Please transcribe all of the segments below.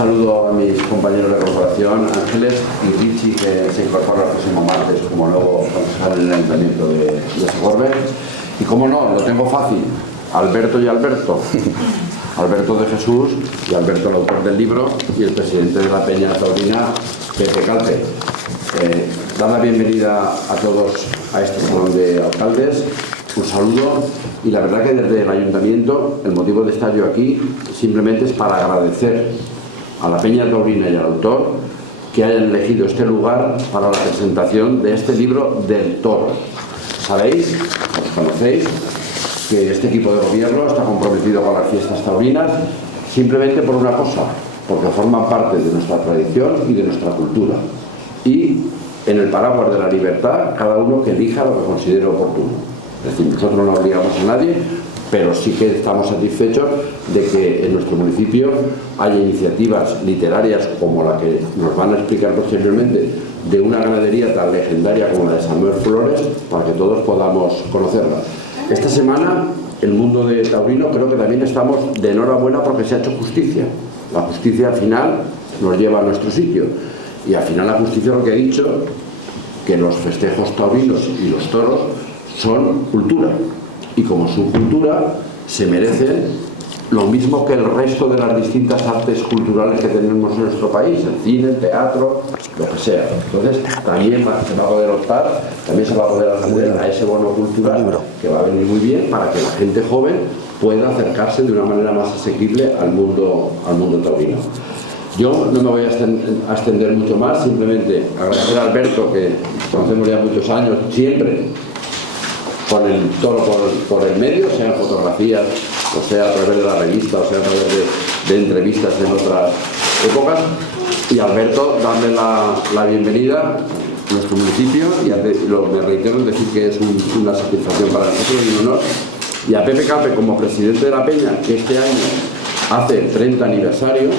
saludo a mis compañeros de corporación, Ángeles y Richie, que se incorpora el próximo martes como nuevo concejal en el Ayuntamiento de Segorbe. Y como no, lo tengo fácil, Alberto y Alberto. Alberto de Jesús y Alberto, el autor del libro, y el presidente de la Peña Taurina, Pepe Calpe. Dar la bienvenida a todos a este salón de alcaldes, un saludo, y la verdad que desde el Ayuntamiento el motivo de estar yo aquí simplemente es para agradecer a la Peña Taurina y al autor que hayan elegido este lugar para la presentación de este libro del toro. Sabéis, os conocéis, que este equipo de gobierno está comprometido con las fiestas taurinas simplemente por una cosa, porque forman parte de nuestra tradición y de nuestra cultura. Y en el paraguas de la libertad, cada uno que elija lo que considere oportuno. Es decir, nosotros no obligamos a nadie, pero sí que estamos satisfechos de que en nuestro municipio haya iniciativas literarias como la que nos van a explicar posteriormente, de una ganadería tan legendaria como la de Samuel Flores, para que todos podamos conocerla. Esta semana, el mundo de taurino, creo que también estamos de enhorabuena porque se ha hecho justicia. La justicia al final nos lleva a nuestro sitio. Y al final la justicia lo que ha dicho, que los festejos taurinos y los toros son cultura. Y como su cultura, se merecen lo mismo que el resto de las distintas artes culturales que tenemos en nuestro país, el cine, el teatro, lo que sea. Entonces también se va a poder optar, también se va a poder acceder a ese bono cultural que va a venir muy bien para que la gente joven pueda acercarse de una manera más asequible al mundo taurino. Yo no me voy a extender mucho más, simplemente agradecer a Alberto, que conocemos ya muchos años, siempre con el toro por el medio, sea en fotografías, o sea a través de la revista, o sea a través de entrevistas en otras épocas. Y a Alberto, darle la bienvenida a nuestro municipio, y me reitero en decir que es una satisfacción para nosotros y un honor. Y a Pepe Calpe, como presidente de la Peña, que este año hace 30 aniversario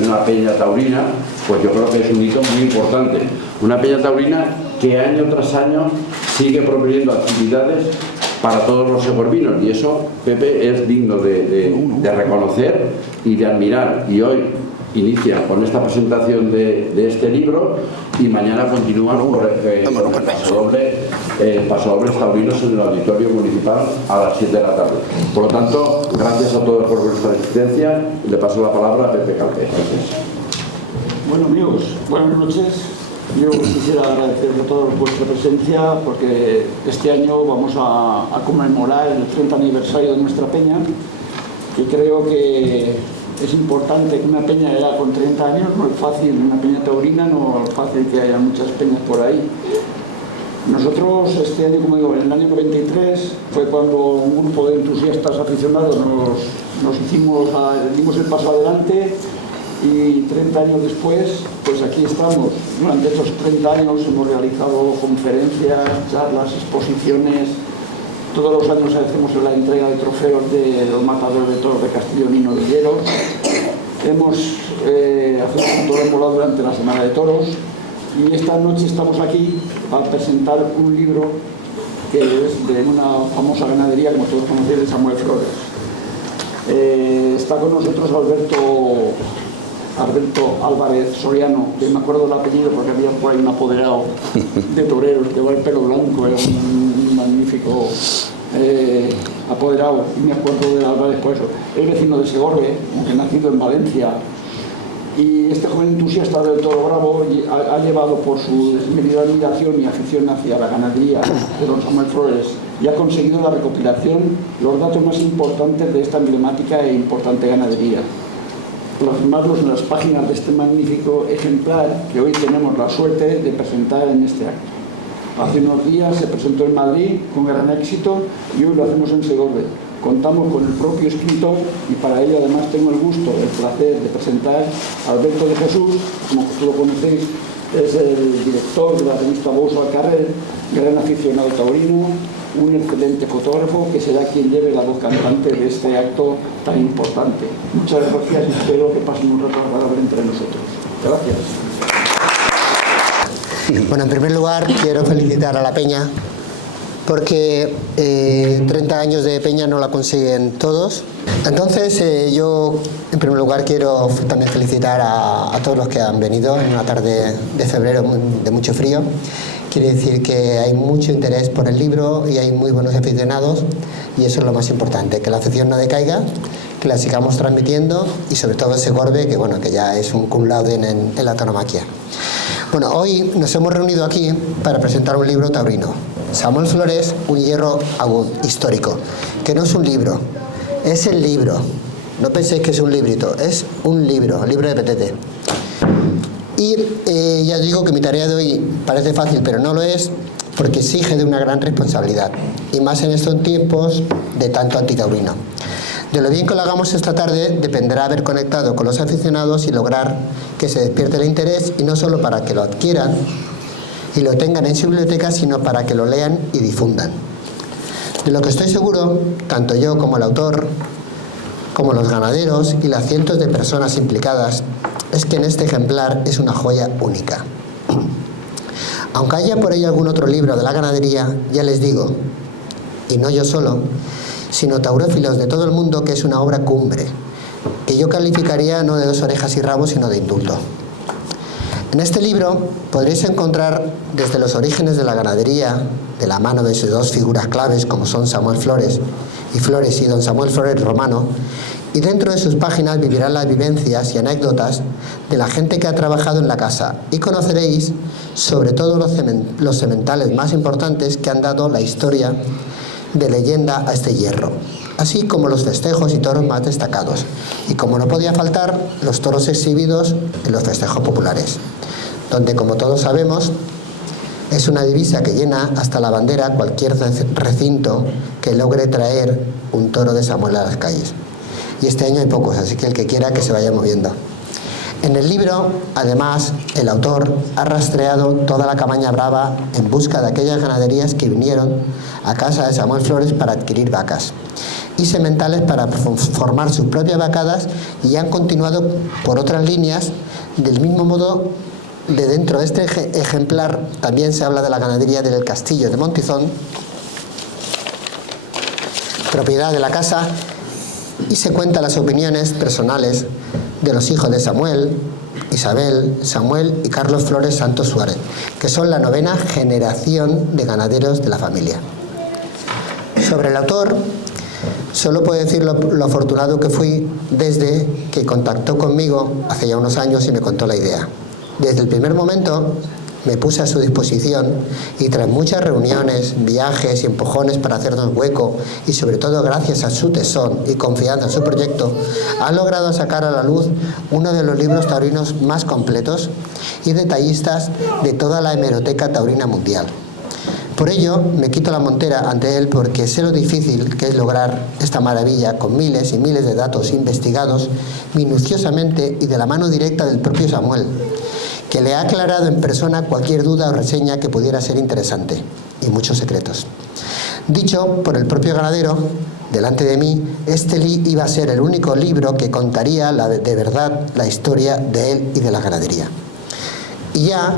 de una peña taurina, pues yo creo que es un hito muy importante. Una peña taurina que año tras año sigue proveyendo actividades para todos los segorbinos, y eso, Pepe, es digno de reconocer y de admirar. Y hoy inicia con esta presentación de este libro, y mañana continúan por pasodobles taurinos en el auditorio municipal a las 7 de la tarde. Por lo tanto, gracias a todos por vuestra asistencia. Le paso la palabra a Pepe Calpe. Gracias. Bueno, amigos, buenas noches. Yo quisiera agradecer a todos vuestra presencia, porque este año vamos a conmemorar el 30 aniversario de nuestra peña, y creo que es importante que una peña ya con 30 años, no es fácil, una peña taurina, no es fácil que haya muchas peñas por ahí. Nosotros este año, como digo, en el año 93 fue cuando un grupo de entusiastas aficionados dimos el paso adelante, y 30 años después, pues aquí estamos. Durante estos 30 años hemos realizado conferencias, charlas, exposiciones. Todos los años hacemos la entrega de trofeos de los matadores de toros de Castillo Nino Villeros. Hemos hecho un toro enmolado durante la Semana de Toros, y esta noche estamos aquí para presentar un libro que es de una famosa ganadería, como todos conocéis, de Samuel Flores. Está con nosotros Alberto Álvarez Soriano, que me acuerdo del apellido porque había por ahí un apoderado de toreros que lleva el pelo blanco, era un magnífico apoderado, y me acuerdo de Álvarez por eso. Es vecino de Segorbe, aunque nacido en Valencia, y este joven entusiasta del toro bravo ha llevado por su desmedida admiración y afición hacia la ganadería de don Samuel Flores, y ha conseguido la recopilación, los datos más importantes de esta emblemática e importante ganadería, plasmarlos en las páginas de este magnífico ejemplar que hoy tenemos la suerte de presentar en este acto. Hace unos días se presentó en Madrid con gran éxito, y hoy lo hacemos en Segorbe. Contamos con el propio escritor, y para ello además tengo el gusto, el placer de presentar a Alberto de Jesús, como tú lo conocéis, es el director de la revista Bouso al Carrer, gran aficionado taurino, un excelente fotógrafo, que será quien lleve la voz cantante de este acto tan importante. Muchas gracias, y espero que pasen un rato agradable entre nosotros. Gracias. Bueno, en primer lugar quiero felicitar a la Peña, porque 30 años de Peña no la consiguen todos, Entonces, yo en primer lugar quiero también felicitar a todos los que han venido en una tarde de febrero de mucho frío. Quiere decir que hay mucho interés por el libro y hay muy buenos aficionados, y eso es lo más importante, que la afición no decaiga, que la sigamos transmitiendo, y sobre todo ese Segorbe, que bueno, que ya es un cum laude en la tauromaquia. Bueno, hoy nos hemos reunido aquí para presentar un libro taurino. Samuel Flores, un hierro histórico, que no es un libro, es el libro. No penséis que es un librito, es un libro de Petete. Y ya digo que mi tarea de hoy parece fácil, pero no lo es, porque exige de una gran responsabilidad, y más en estos tiempos de tanto antitaurino. De lo bien que lo hagamos esta tarde dependerá haber conectado con los aficionados y lograr que se despierte el interés, y no solo para que lo adquieran y lo tengan en su biblioteca, sino para que lo lean y difundan. De lo que estoy seguro, tanto yo como el autor, como los ganaderos y las cientos de personas implicadas, es que en este ejemplar es una joya única. Aunque haya por ahí algún otro libro de la ganadería, ya les digo, y no yo solo, sino taurófilos de todo el mundo, que es una obra cumbre, que yo calificaría no de 2 orejas y rabos, sino de indulto. En este libro podréis encontrar desde los orígenes de la ganadería, de la mano de sus 2 figuras claves, como son Samuel Flores y don Samuel Flores Romano, y dentro de sus páginas vivirán las vivencias y anécdotas de la gente que ha trabajado en la casa, y conoceréis sobre todo los sementales más importantes que han dado la historia de leyenda a este hierro, así como los festejos y toros más destacados, y como no podía faltar, los toros exhibidos en los festejos populares, donde, como todos sabemos, es una divisa que llena hasta la bandera cualquier recinto que logre traer un toro de Samuel a las calles. Y este año hay pocos, así que el que quiera que se vaya moviendo. En el libro, además, el autor ha rastreado toda la cabaña brava en busca de aquellas ganaderías que vinieron a casa de Samuel Flores para adquirir vacas y sementales para formar sus propias vacadas, y han continuado por otras líneas. Del mismo modo, de dentro de este ejemplar también se habla de la ganadería del Castillo de Montizón, propiedad de la casa, y se cuentan las opiniones personales de los hijos de Samuel, Isabel, Samuel y Carlos Flores Santos Suárez, que son la 9ª generación de ganaderos de la familia. Sobre el autor, solo puedo decir lo afortunado que fui desde que contactó conmigo hace ya unos años y me contó la idea. Desde el primer momento me puse a su disposición, y tras muchas reuniones, viajes y empujones para hacernos hueco, y sobre todo gracias a su tesón y confianza en su proyecto, ha logrado sacar a la luz uno de los libros taurinos más completos y detallistas de toda la hemeroteca taurina mundial. Por ello, me quito la montera ante él, porque sé lo difícil que es lograr esta maravilla con miles y miles de datos investigados minuciosamente y de la mano directa del propio Samuel, que le ha aclarado en persona cualquier duda o reseña que pudiera ser interesante, y muchos secretos. Dicho por el propio ganadero, delante de mí, este iba a ser el único libro que contaría de verdad la historia de él y de la ganadería. Y ya,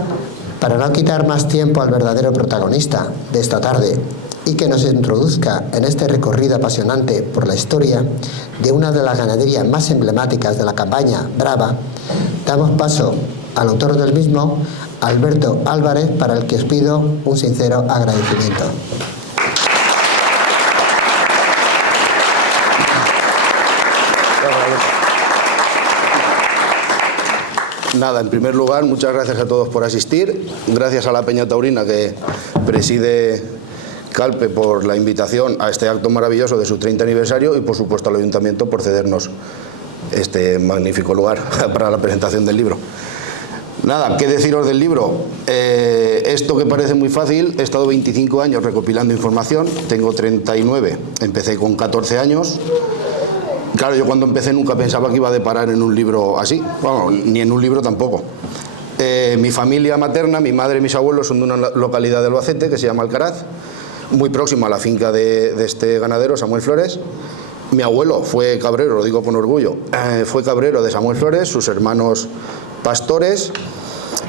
para no quitar más tiempo al verdadero protagonista de esta tarde, y que nos introduzca en este recorrido apasionante por la historia de una de las ganaderías más emblemáticas de la campaña brava, damos paso al autor del mismo, Alberto Álvarez, para el que os pido un sincero agradecimiento. Nada, en primer lugar, muchas gracias a todos por asistir. Gracias a la Peña Taurina que preside Calpe por la invitación a este acto maravilloso de su 30 aniversario, y por supuesto al Ayuntamiento por cedernos este magnífico lugar para la presentación del libro. Nada, ¿qué deciros del libro? Esto que parece muy fácil, he estado 25 años recopilando información, tengo 39, empecé con 14 años. Claro, yo cuando empecé nunca pensaba que iba a deparar en un libro así, bueno, ni en un libro tampoco. Mi familia materna, mi madre y mis abuelos son de una localidad de Albacete que se llama Alcaraz, muy próxima a la finca de este ganadero, Samuel Flores. Mi abuelo fue cabrero, lo digo con orgullo, fue cabrero de Samuel Flores, sus hermanos pastores,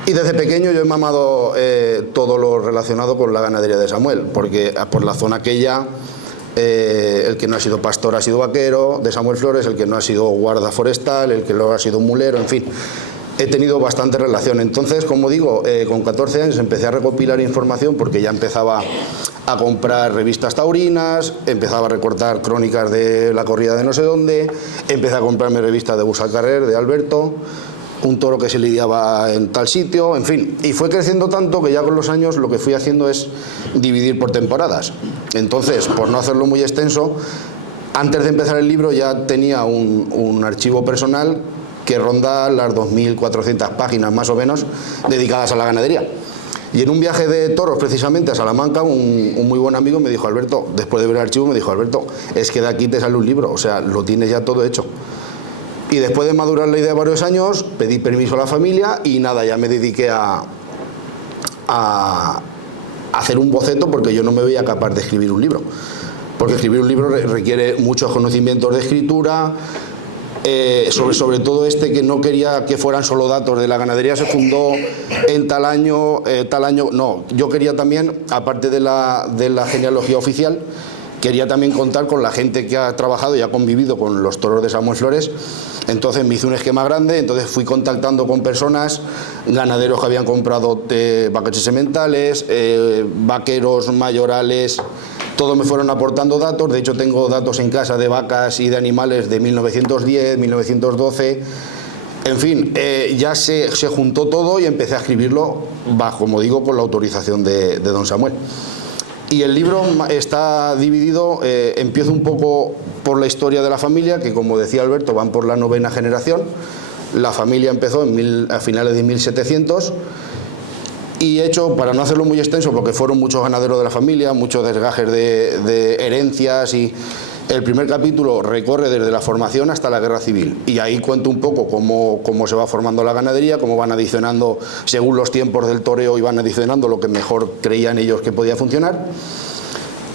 y desde pequeño yo he mamado todo lo relacionado con la ganadería de Samuel, porque por la zona aquella el que no ha sido pastor ha sido vaquero, de Samuel Flores, el que no ha sido guarda forestal, el que no ha sido mulero, en fin. He tenido bastante relación. Entonces, como digo, con 14 años empecé a recopilar información porque ya empezaba a comprar revistas taurinas, empezaba a recortar crónicas de la corrida de no sé dónde, empecé a comprarme revistas de Buscarrer, de Alberto, un toro que se lidiaba en tal sitio, en fin. Y fue creciendo tanto que ya con los años lo que fui haciendo es dividir por temporadas. Entonces, por no hacerlo muy extenso, antes de empezar el libro ya tenía un archivo personal que ronda las 2.400 páginas más o menos dedicadas a la ganadería. Y en un viaje de toros precisamente a Salamanca, un muy buen amigo me dijo: Alberto, después de ver el archivo me dijo: Alberto, es que de aquí te sale un libro, o sea, lo tienes ya todo hecho. Y después de madurar la idea varios años, pedí permiso a la familia y nada, ya me dediqué a hacer un boceto, porque yo no me veía capaz de escribir un libro. Porque escribir un libro requiere muchos conocimientos de escritura, sobre todo que no quería que fueran solo datos de la ganadería se fundó en tal año, no, yo quería también, aparte de la genealogía oficial, quería también contar con la gente que ha trabajado y ha convivido con los toros de Samuel Flores. Entonces me hice un esquema grande, entonces fui contactando con personas, ganaderos que habían comprado vacas sementales, vaqueros mayorales. Todos me fueron aportando datos. De hecho tengo datos en casa de vacas y de animales de 1910, 1912, en fin, ya se juntó todo y empecé a escribirlo bajo, como digo, con la autorización de don Samuel. Y el libro está dividido, empiezo un poco por la historia de la familia, que como decía Alberto, van por la 9ª generación. La familia empezó a finales de 1700. Y he hecho, para no hacerlo muy extenso, porque fueron muchos ganaderos de la familia, muchos desgajes de herencias, y el primer capítulo recorre desde la formación hasta la guerra civil. Y ahí cuento un poco cómo se va formando la ganadería, cómo van adicionando, según los tiempos del toreo, y van adicionando lo que mejor creían ellos que podía funcionar.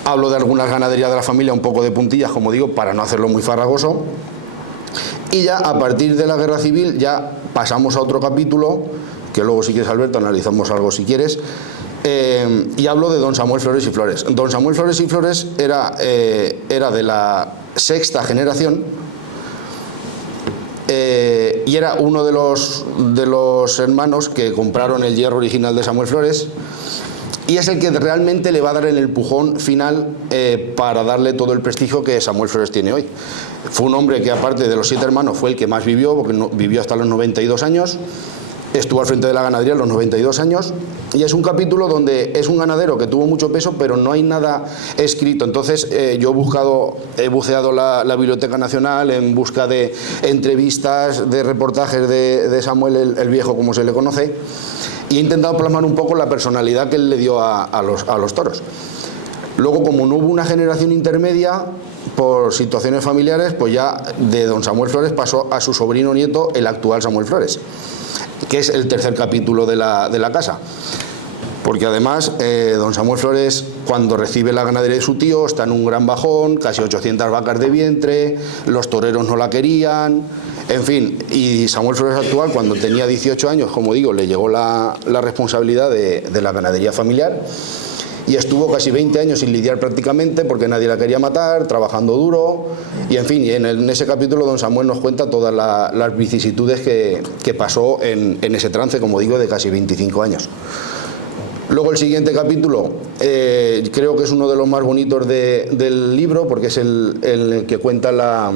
Hablo de algunas ganaderías de la familia, un poco de puntillas, como digo, para no hacerlo muy farragoso. Y ya a partir de la guerra civil ya pasamos a otro capítulo, que luego, si quieres, Alberto, analizamos algo si quieres, y hablo de don Samuel Flores y Flores. Don Samuel Flores y Flores era de la 6ª generación, y era uno de los hermanos que compraron el hierro original de Samuel Flores, y es el que realmente le va a dar el empujón final para darle todo el prestigio que Samuel Flores tiene hoy. Fue un hombre que, aparte de los 7 hermanos, fue el que más vivió, porque vivió hasta los 92 años. Estuvo al frente de la ganadería a los 92 años, y es un capítulo donde es un ganadero que tuvo mucho peso, pero no hay nada escrito. Entonces yo he buceado la Biblioteca Nacional en busca de entrevistas, de reportajes de Samuel el Viejo, como se le conoce, y he intentado plasmar un poco la personalidad que él le dio a los toros. Luego, como no hubo una generación intermedia, por situaciones familiares, pues ya de don Samuel Flores pasó a su sobrino nieto, el actual Samuel Flores, que es el 3er capítulo de la casa. Porque además don Samuel Flores, cuando recibe la ganadería de su tío, está en un gran bajón, casi 800 vacas de vientre, los toreros no la querían, en fin. Y Samuel Flores actual, cuando tenía 18 años, como digo, le llegó la responsabilidad de la ganadería familiar, y estuvo casi 20 años sin lidiar prácticamente, porque nadie la quería matar, trabajando duro, y en fin, y en ese capítulo don Samuel nos cuenta todas las vicisitudes que pasó en ese trance, como digo, de casi 25 años. Luego el siguiente capítulo creo que es uno de los más bonitos del libro, porque es el que cuenta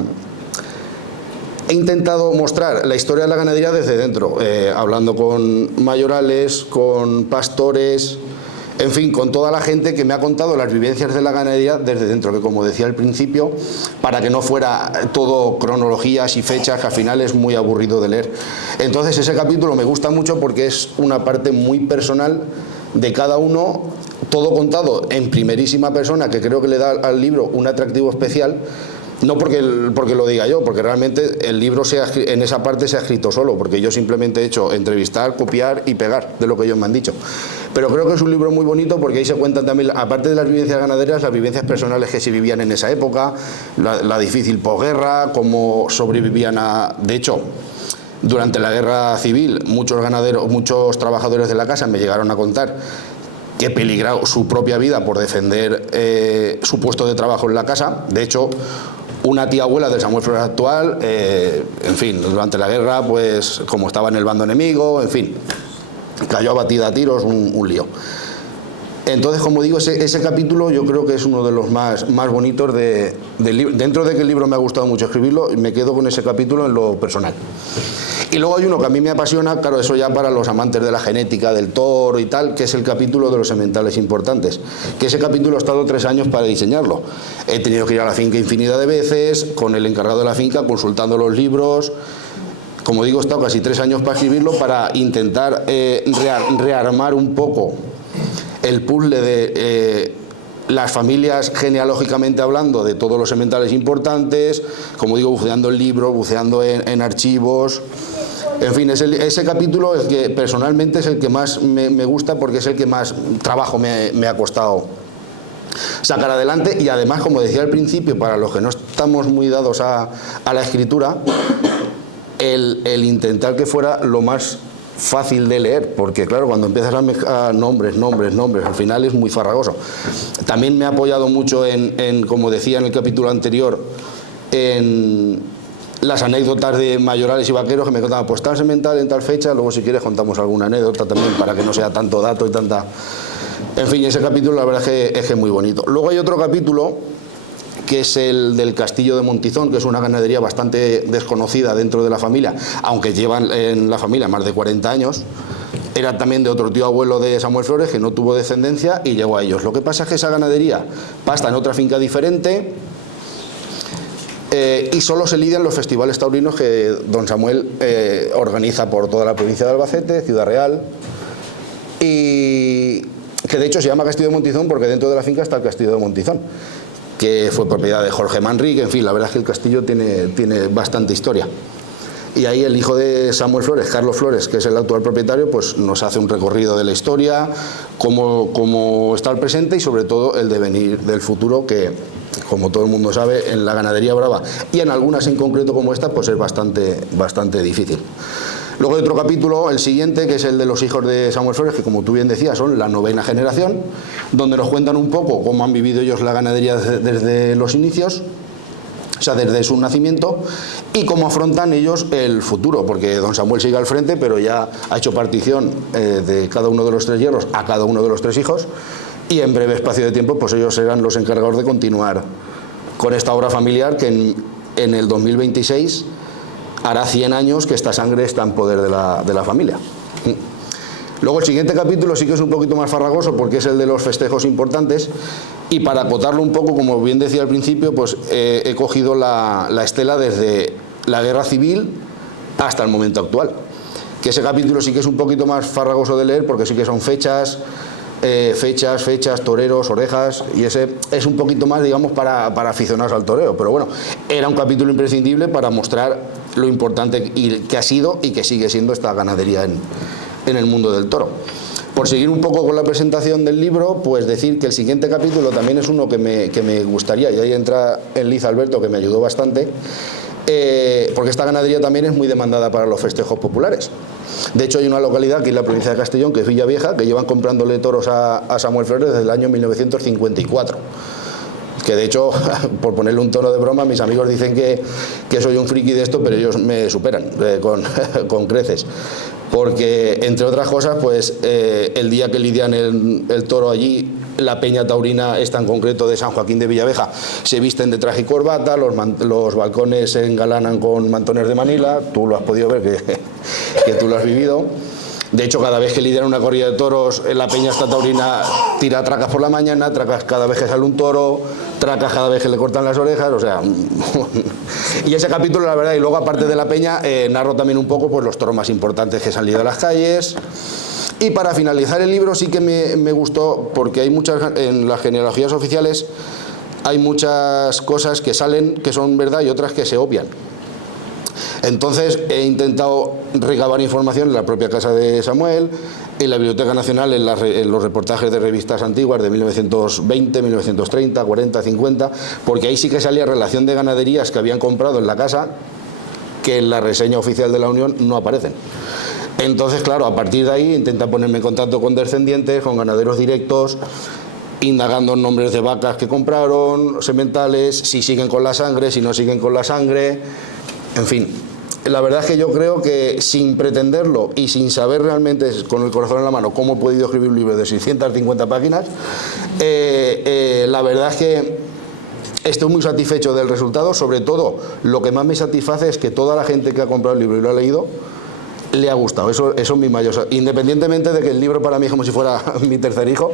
He intentado mostrar la historia de la ganadería desde dentro, hablando con mayorales, con pastores, en fin, con toda la gente que me ha contado las vivencias de la ganadería desde dentro, que como decía al principio, para que no fuera todo cronologías y fechas, que al final es muy aburrido de leer. Entonces ese capítulo me gusta mucho porque es una parte muy personal de cada uno, todo contado en primerísima persona, que creo que le da al libro un atractivo especial. No porque lo diga yo, porque realmente el libro en esa parte se ha escrito solo, porque yo simplemente he hecho entrevistar, copiar y pegar de lo que ellos me han dicho. Pero creo que es un libro muy bonito porque ahí se cuentan también, aparte de las vivencias ganaderas, las vivencias personales que se vivían en esa época, la difícil posguerra, cómo sobrevivían De hecho, durante la guerra civil, muchos trabajadores de la casa me llegaron a contar que peligra su propia vida por defender su puesto de trabajo en la casa. De hecho, una tía abuela de Samuel Flores actual, en fin, durante la guerra, pues como estaba en el bando enemigo, en fin, cayó abatida a tiros, un lío. Entonces, como digo, ese capítulo yo creo que es uno de los más bonitos del libro. Dentro de que el libro me ha gustado mucho escribirlo, me quedo con ese capítulo en lo personal. Y luego hay uno que a mí me apasiona, claro, eso ya para los amantes de la genética, del toro y tal, que es el capítulo de los sementales importantes. Que ese capítulo he estado 3 años para diseñarlo. He tenido que ir a la finca infinidad de veces, con el encargado de la finca, consultando los libros. Como digo, he estado casi 3 años para escribirlo, para intentar rearmar un poco el puzzle de las familias genealógicamente hablando de todos los sementales importantes, como digo, buceando en libros, buceando en archivos. En fin, ese capítulo es que personalmente es el que más me gusta, porque es el que más trabajo me ha costado sacar adelante. Y además, como decía al principio, para los que no estamos muy dados a la escritura, el intentar que fuera lo más fácil de leer, porque claro, cuando empiezas a mezclar nombres, al final es muy farragoso. También me ha apoyado mucho en, como decía en el capítulo anterior, en las anécdotas de mayorales y vaqueros que me contaban, pues tal semental en tal fecha. Luego, si quieres, contamos alguna anécdota también, para que no sea tanto dato y tanta... En fin, ese capítulo la verdad es que es muy bonito. Luego hay otro capítulo que es el del Castillo de Montizón, que es una ganadería bastante desconocida dentro de la familia, aunque llevan en la familia más de 40 años. Era también de otro tío abuelo de Samuel Flores, que no tuvo descendencia y llegó a ellos. Lo que pasa es que esa ganadería pasta en otra finca diferente, y solo se lidia en los festivales taurinos que don Samuel organiza por toda la provincia de Albacete, Ciudad Real, y que de hecho se llama Castillo de Montizón porque dentro de la finca está el Castillo de Montizón, que fue propiedad de Jorge Manrique. En fin, la verdad es que el castillo tiene bastante historia. Y ahí el hijo de Samuel Flores, Carlos Flores, que es el actual propietario, pues nos hace un recorrido de la historia, cómo está el presente y sobre todo el devenir del futuro, que como todo el mundo sabe, en la ganadería brava y en algunas en concreto como esta, pues es bastante difícil. Luego hay otro capítulo, el siguiente, que es el de los hijos de Samuel Flores, que como tú bien decías, son la 9ª generación, donde nos cuentan un poco cómo han vivido ellos la ganadería desde los inicios, o sea, desde su nacimiento, y cómo afrontan ellos el futuro, porque don Samuel sigue al frente, pero ya ha hecho partición de cada uno de los 3 hierros a cada uno de los 3 hijos, y en breve espacio de tiempo pues ellos serán los encargados de continuar con esta obra familiar que en el 2026 hará 100 años que esta sangre está en poder de la familia. Luego el siguiente capítulo sí que es un poquito más farragoso, porque es el de los festejos importantes, y para acotarlo un poco, como bien decía al principio, pues he cogido la estela desde la guerra civil hasta el momento actual, que ese capítulo sí que es un poquito más farragoso de leer, porque sí que son fechas, toreros, orejas, y ese es un poquito más, digamos, para aficionados al toreo. Pero bueno, era un capítulo imprescindible para mostrar lo importante que ha sido y que sigue siendo esta ganadería en el mundo del toro. Por seguir un poco con la presentación del libro, pues decir que el siguiente capítulo también es uno que me gustaría, y ahí entra en liza Alberto, que me ayudó bastante, porque esta ganadería también es muy demandada para los festejos populares. De hecho, hay una localidad aquí en la provincia de Castellón, que es Villavieja, que llevan comprándole toros a Samuel Flores desde el año 1954. Que de hecho, por ponerle un tono de broma, mis amigos dicen que soy un friki de esto, pero ellos me superan con creces. Porque, entre otras cosas, pues el día que lidian el toro allí, la peña taurina, esta en concreto de San Joaquín de Villavieja, se visten de traje y corbata, los balcones se engalanan con mantones de Manila. Tú lo has podido ver, que tú lo has vivido. De hecho, cada vez que lidian una corrida de toros, la peña esta taurina tira tracas por la mañana, tracas cada vez que sale un toro, tracas cada vez que le cortan las orejas, o sea... Y ese capítulo, la verdad, y luego aparte de la peña, narro también un poco pues los toros más importantes que han salido a las calles. Y para finalizar el libro sí que me gustó, porque hay en las genealogías oficiales hay muchas cosas que salen, que son verdad, y otras que se obvian. Entonces he intentado recabar información en la propia casa de Samuel, en la Biblioteca Nacional, en los reportajes de revistas antiguas de 1920, 1930, 40, 50, porque ahí sí que salía relación de ganaderías que habían comprado en la casa, que en la reseña oficial de la Unión no aparecen. Entonces, claro, a partir de ahí intenta ponerme en contacto con descendientes, con ganaderos directos, indagando en nombres de vacas que compraron, sementales, si siguen con la sangre, si no siguen con la sangre, en fin. La verdad es que yo creo que sin pretenderlo y sin saber realmente con el corazón en la mano cómo he podido escribir un libro de 650 páginas, la verdad es que estoy muy satisfecho del resultado. Sobre todo, lo que más me satisface es que toda la gente que ha comprado el libro y lo ha leído le ha gustado. Eso es mi mayor, independientemente de que el libro para mí es como si fuera mi tercer hijo,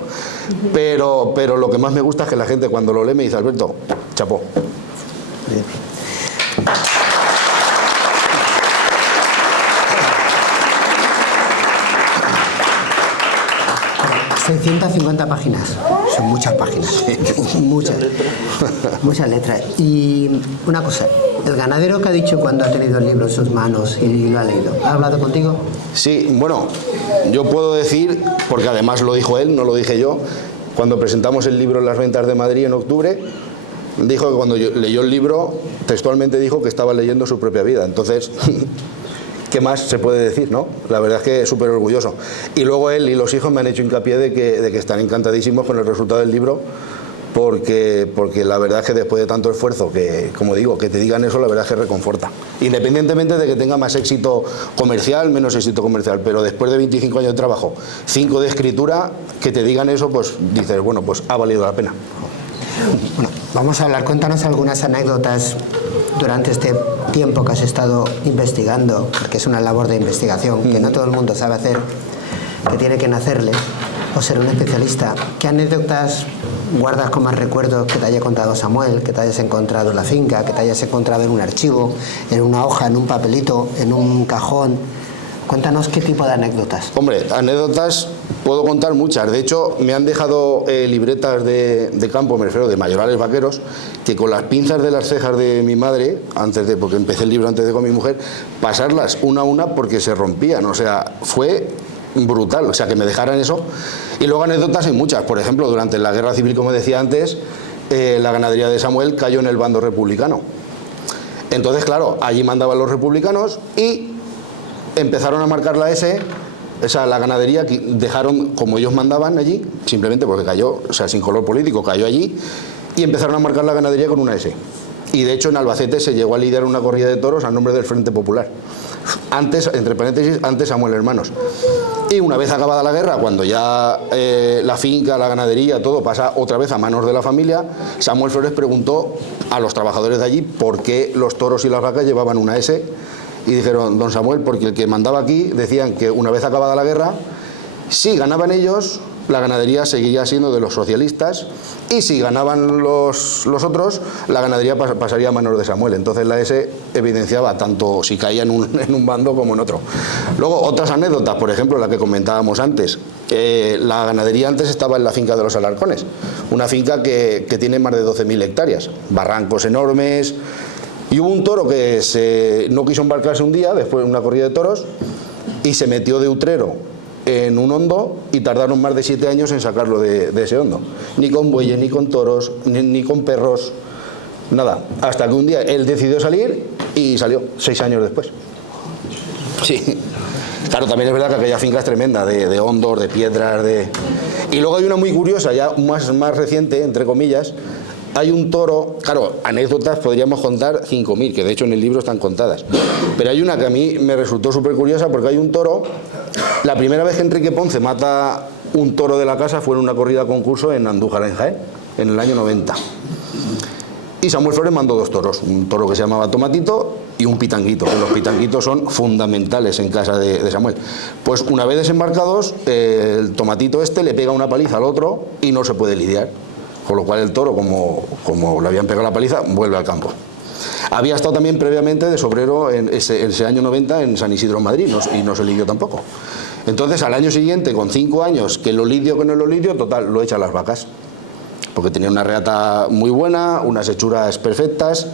pero lo que más me gusta es que la gente cuando lo lee me dice: Alberto, chapó. Bien. 650 páginas, son muchas páginas, muchas letras. Y una cosa, el ganadero que ha dicho cuando ha tenido el libro en sus manos y lo ha leído, ¿ha hablado contigo? Sí, bueno, yo puedo decir, porque además lo dijo él, no lo dije yo, cuando presentamos el libro en las ventas de Madrid en octubre, dijo que cuando leyó el libro, textualmente dijo que estaba leyendo su propia vida. Entonces, ¿qué más se puede decir, no? La verdad es que es súper orgulloso. Y luego él y los hijos me han hecho hincapié de que están encantadísimos con el resultado del libro, porque la verdad es que después de tanto esfuerzo, que como digo, que te digan eso, la verdad es que reconforta. Independientemente de que tenga más éxito comercial, menos éxito comercial, pero después de 25 años de trabajo, 5 de escritura, que te digan eso, pues dices, bueno, pues ha valido la pena. Bueno, vamos a hablar, cuéntanos algunas anécdotas durante este tiempo que has estado investigando, porque es una labor de investigación que no todo el mundo sabe hacer, que tiene que nacerle o ser un especialista. ¿Qué anécdotas guardas con más recuerdos que te haya contado Samuel, que te hayas encontrado en la finca, que te hayas encontrado en un archivo, en una hoja, en un papelito, en un cajón? Cuéntanos qué tipo de anécdotas. Hombre, anécdotas puedo contar muchas. De hecho, me han dejado libretas de campo, me refiero, de mayorales vaqueros, que con las pinzas de las cejas de mi madre, porque empecé el libro antes de con mi mujer, pasarlas una a una porque se rompían. O sea, fue brutal, o sea, que me dejaran eso. Y luego anécdotas hay muchas. Por ejemplo, durante la guerra civil, como decía antes, la ganadería de Samuel cayó en el bando republicano. Entonces, claro, allí mandaban los republicanos y empezaron a marcar la S, la ganadería dejaron como ellos mandaban allí, simplemente porque cayó, o sea, sin color político, cayó allí, y empezaron a marcar la ganadería con una S. Y de hecho en Albacete se llegó a lidiar una corrida de toros a nombre del Frente Popular. Antes, entre paréntesis, antes Samuel Hermanos. Y una vez acabada la guerra, cuando ya la finca, la ganadería, todo pasa otra vez a manos de la familia, Samuel Flores preguntó a los trabajadores de allí por qué los toros y las vacas llevaban una S. Y dijeron: don Samuel, porque el que mandaba aquí decían que una vez acabada la guerra, si ganaban ellos, la ganadería seguiría siendo de los socialistas, y si ganaban los otros, la ganadería pasaría a manos de Samuel. Entonces la S evidenciaba tanto si caía en un bando como en otro. Luego, otras anécdotas, por ejemplo, la que comentábamos antes. La ganadería antes estaba en la finca de los Alarcones, una finca que tiene más de 12.000 hectáreas, barrancos enormes. Y hubo un toro que no quiso embarcarse un día, después de una corrida de toros, y se metió de utrero en un hondo y tardaron más de 7 años en sacarlo de ese hondo. Ni con bueyes, ni con toros, ni con perros, nada. Hasta que un día él decidió salir y salió 6 años después. Sí. Claro, también es verdad que aquella finca es tremenda, de hondos, de piedras, Y luego hay una muy curiosa, ya más reciente, entre comillas. Hay un toro, claro, anécdotas podríamos contar 5.000, que de hecho en el libro están contadas. Pero hay una que a mí me resultó súper curiosa, porque hay un toro. La primera vez que Enrique Ponce mata un toro de la casa fue en una corrida concurso en Andújar, en Jaén, en el año 90. Y Samuel Flores mandó 2 toros, un toro que se llamaba Tomatito y un pitanguito, que los pitanguitos son fundamentales en casa de Samuel. Pues una vez desembarcados, el Tomatito le pega una paliza al otro y no se puede lidiar. Con lo cual el toro, como le habían pegado la paliza, vuelve al campo. Había estado también previamente de sobrero en ese año 90 en San Isidro, en Madrid, y no se lidió tampoco. Entonces, al año siguiente, con 5 años, que lo lidio, que no lo lidio, total, lo echa a las vacas. Porque tenía una reata muy buena, unas hechuras perfectas.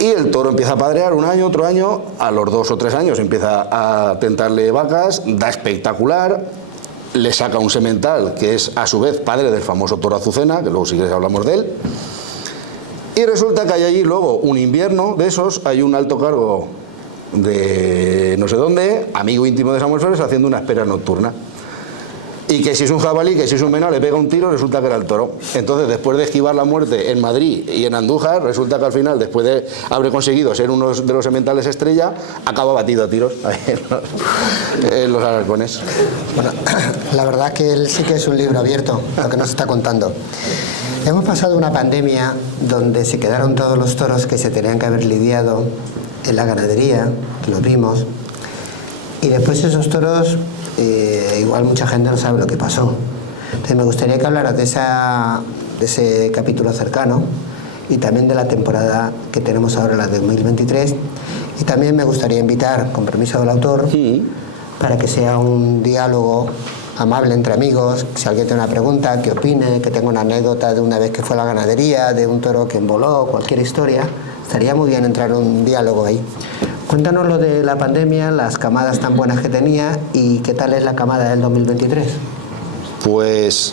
Y el toro empieza a padrear un año, otro año, a los 2 o 3 años empieza a tentarle vacas, da espectacular. Le saca un semental que es a su vez padre del famoso toro Azucena, que luego si quieres hablamos de él. Y resulta que hay allí luego un invierno de esos, hay un alto cargo de no sé dónde, amigo íntimo de Samuel Flores, haciendo una espera nocturna. Y que si es un jabalí, que si es un venado, le pega un tiro, resulta que era el toro. Entonces, después de esquivar la muerte en Madrid y en Andújar, resulta que al final, después de haber conseguido ser uno de los sementales estrella, acaba batido a tiros ahí en los Alarcones. Bueno, la verdad que él sí que es un libro abierto, lo que nos está contando. Hemos pasado una pandemia donde se quedaron todos los toros que se tenían que haber lidiado en la ganadería, que los vimos, y después esos toros... igual mucha gente no sabe lo que pasó. Entonces me gustaría que hablaras de ese capítulo cercano y también de la temporada que tenemos ahora, la de 2023, y también me gustaría invitar, con permiso del autor, para que sea un diálogo amable entre amigos, si alguien tiene una pregunta, que opine, que tenga una anécdota de una vez que fue a la ganadería, de un toro que emboló, cualquier historia, estaría muy bien entrar en un diálogo ahí. Cuéntanos lo de la pandemia, las camadas tan buenas que tenía y qué tal es la camada del 2023. Pues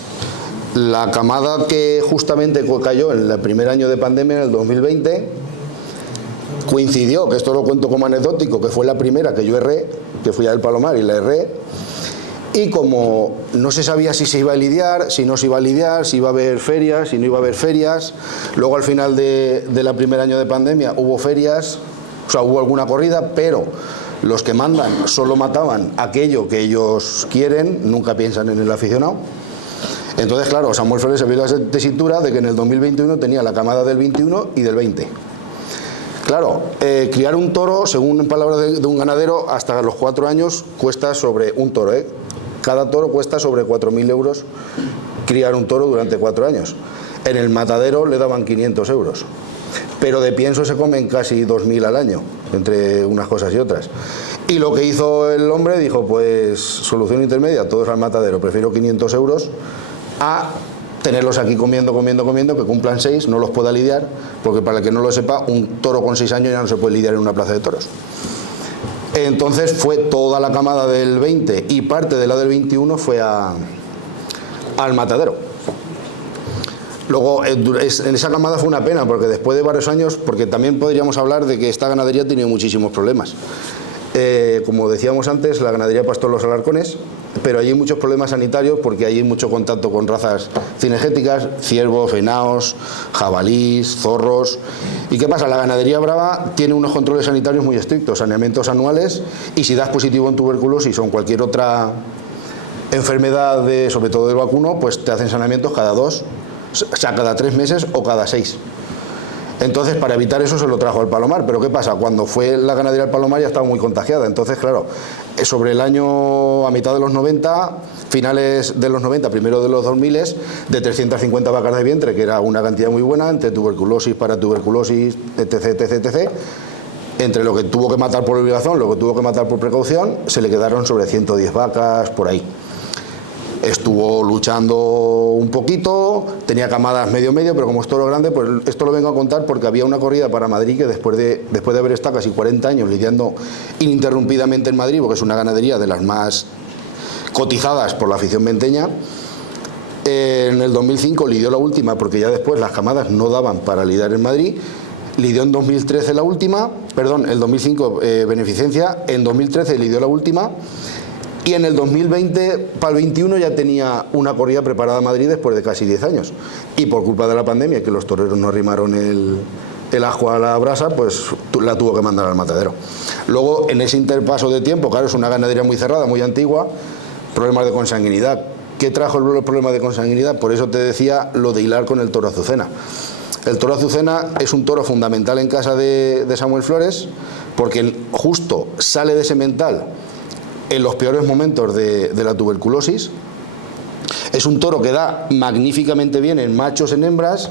la camada que justamente cayó en el primer año de pandemia, en el 2020, coincidió, que esto lo cuento como anecdótico, que fue la primera que yo erré, que fui al Palomar y la erré, y como no se sabía si se iba a lidiar, si no se iba a lidiar, si iba a haber ferias, si no iba a haber ferias, luego al final de la primer año de pandemia hubo ferias. O sea, hubo alguna corrida, pero los que mandan solo mataban aquello que ellos quieren, nunca piensan en el aficionado. Entonces, claro, Samuel Flores se vio la tesitura de que en el 2021 tenía la camada del 21 y del 20. Claro, criar un toro, según palabras de un ganadero, hasta los 4 años cuesta sobre un toro, Cada toro cuesta sobre 4.000 euros criar un toro durante 4 años. En el matadero le daban 500 euros. Pero de pienso se comen casi 2.000 al año, entre unas cosas y otras. Y lo que hizo el hombre, dijo, pues solución intermedia, todos al matadero, prefiero 500 euros a tenerlos aquí comiendo, que cumplan 6, no los pueda lidiar, porque para el que no lo sepa, un toro con 6 años ya no se puede lidiar en una plaza de toros. Entonces fue toda la camada del 20 y parte de la del 21 fue al matadero. Luego, en esa camada fue una pena, porque después de varios años, porque también podríamos hablar de que esta ganadería ha tenido muchísimos problemas. Como decíamos antes, la ganadería Pastor Los Alarcones, pero allí hay muchos problemas sanitarios porque allí hay mucho contacto con razas cinegéticas, ciervos, venados, jabalís, zorros. ¿Y qué pasa? La ganadería brava tiene unos controles sanitarios muy estrictos, saneamientos anuales, y si das positivo en tuberculosis o en cualquier otra enfermedad, sobre todo del vacuno, pues te hacen saneamientos cada 2, o sea, cada 3 meses o cada 6. Entonces, para evitar eso se lo trajo al Palomar. Pero ¿qué pasa? Cuando fue la ganadería al Palomar ya estaba muy contagiada. Entonces, claro, sobre el año, a mitad de los 90, finales de los 90, primero de los 2000, de 350 vacas de vientre, que era una cantidad muy buena, entre tuberculosis, paratuberculosis, etc. Entre lo que tuvo que matar por obligación, lo que tuvo que matar por precaución, se le quedaron sobre 110 vacas, por ahí. Estuvo luchando un poquito, tenía camadas medio, pero como es toro grande, pues esto lo vengo a contar porque había una corrida para Madrid que después de haber estado casi 40 años lidiando ininterrumpidamente en Madrid, porque es una ganadería de las más cotizadas por la afición venteña, en el 2005 lidió la última porque ya después las camadas no daban para lidiar en Madrid. Lidió en 2013 la última, perdón, el 2005 beneficencia, en 2013 lidió la última. Y en el 2020, para el 21, ya tenía una corrida preparada a Madrid después de casi 10 años. Y por culpa de la pandemia, que los toreros no arrimaron el ajo a la brasa, pues la tuvo que mandar al matadero. Luego, en ese interpaso de tiempo, claro, es una ganadería muy cerrada, muy antigua, problemas de consanguinidad. ¿Qué trajo el problema de consanguinidad? Por eso te decía lo de hilar con el toro Azucena. El toro Azucena es un toro fundamental en casa de Samuel Flores, porque justo sale de semental en los peores momentos de la tuberculosis. Es un toro que da magníficamente bien en machos, en hembras.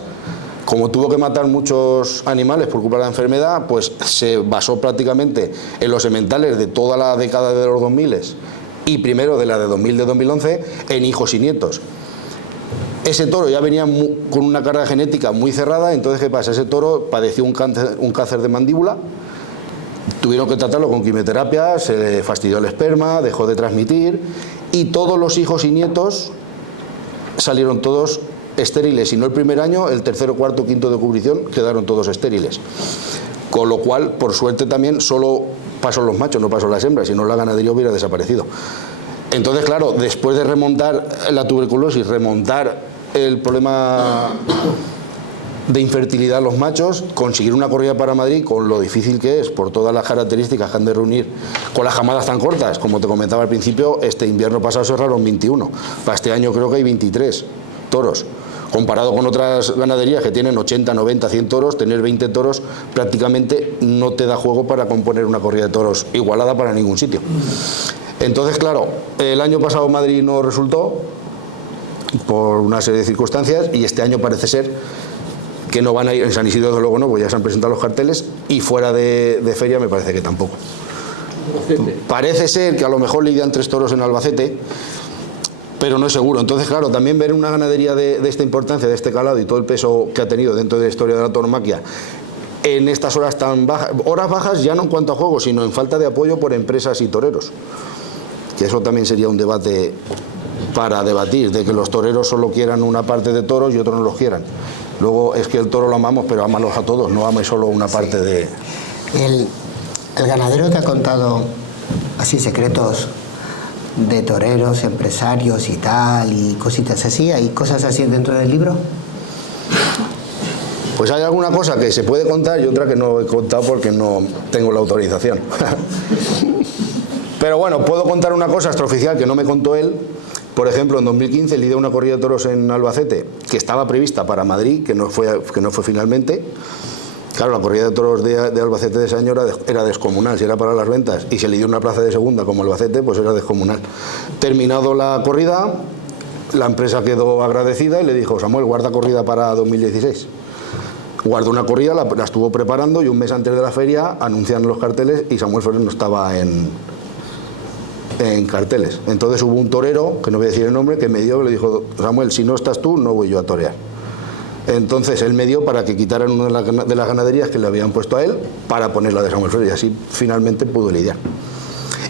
Como tuvo que matar muchos animales por culpa de la enfermedad, pues se basó prácticamente en los sementales de toda la década de los 2000 y primero de la de 2000 de 2011 en hijos y nietos. Ese toro ya venía con una carga genética muy cerrada. Entonces, ¿qué pasa? Ese toro padeció un cáncer de mandíbula. Tuvieron que tratarlo con quimioterapia, se le fastidió el esperma, dejó de transmitir, y todos los hijos y nietos salieron todos estériles, y no el primer año, el tercero, cuarto, quinto de cubrición quedaron todos estériles. Con lo cual, por suerte también, solo paso los machos, no paso las hembras, si no la ganadería hubiera desaparecido. Entonces, claro, después de remontar la tuberculosis, remontar el problema de infertilidad de los machos, conseguir una corrida para Madrid, con lo difícil que es, por todas las características que han de reunir, con las jamadas tan cortas, como te comentaba al principio, este invierno pasado se cerraron 21, para este año creo que hay 23 toros. Comparado con otras ganaderías que tienen 80, 90, 100 toros, tener 20 toros prácticamente no te da juego para componer una corrida de toros igualada para ningún sitio. Entonces, claro, el año pasado Madrid no resultó por una serie de circunstancias y este año parece ser que no van a ir. En San Isidro desde luego no, pues ya se han presentado los carteles, y fuera de feria me parece que tampoco. Parece ser que a lo mejor lidian 3 toros en Albacete, pero no es seguro. Entonces, claro, también ver una ganadería de esta importancia, de este calado y todo el peso que ha tenido dentro de la historia de la tauromaquia en estas horas tan bajas, horas bajas ya no en cuanto a juego, sino en falta de apoyo por empresas y toreros, que eso también sería un debate para debatir, de que los toreros solo quieran una parte de toros y otros no los quieran. Luego es que el toro lo amamos, pero ámalos a todos, no ames solo una parte de... El ganadero te ha contado así secretos de toreros, empresarios y tal, y cositas así. ¿Hay cosas así dentro del libro? Pues hay alguna cosa que se puede contar y otra que no he contado porque no tengo la autorización. Pero bueno, puedo contar una cosa extraoficial que no me contó él. Por ejemplo, en 2015 lidió una corrida de toros en Albacete que estaba prevista para Madrid, que no fue finalmente. Claro, la corrida de toros de Albacete de ese año era descomunal. Si era para las ventas y se lidió una plaza de segunda como Albacete, pues era descomunal. Terminado la corrida, la empresa quedó agradecida y le dijo: Samuel, guarda corrida para 2016. Guardó una corrida, la estuvo preparando, y un mes antes de la feria anunciaron los carteles y Samuel Flores no estaba en carteles. Entonces hubo un torero, que no voy a decir el nombre, que me dio y le dijo: Samuel, si no estás tú, no voy yo a torear. Entonces él me dio para que quitaran una de las ganaderías que le habían puesto a él para ponerla de Samuel Flores, y así finalmente pudo lidiar.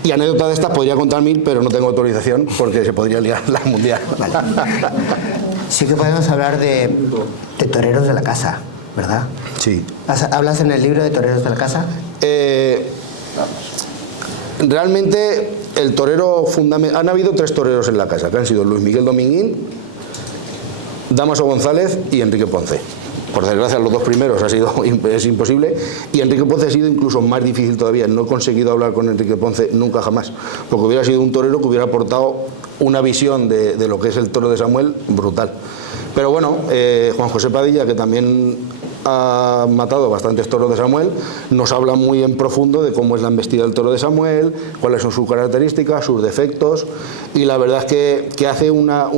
Y anécdota de estas podría contar 1000, pero no tengo autorización porque se podría liar la mundial. Vale. Sí que podemos hablar de toreros de la casa, ¿verdad? Sí. ¿Hablas en el libro de toreros de la casa? Realmente el torero fundamental... Han habido 3 toreros en la casa, que han sido Luis Miguel Dominguín, Dámaso González y Enrique Ponce. Por desgracia, los 2 primeros es imposible, y Enrique Ponce ha sido incluso más difícil todavía. No he conseguido hablar con Enrique Ponce nunca jamás, porque hubiera sido un torero que hubiera aportado una visión de lo que es el toro de Samuel brutal. Pero bueno, Juan José Padilla, que también ha matado bastantes toros de Samuel, nos habla muy en profundo de cómo es la embestida del toro de Samuel, cuáles son sus características, sus defectos, y la verdad es que hace una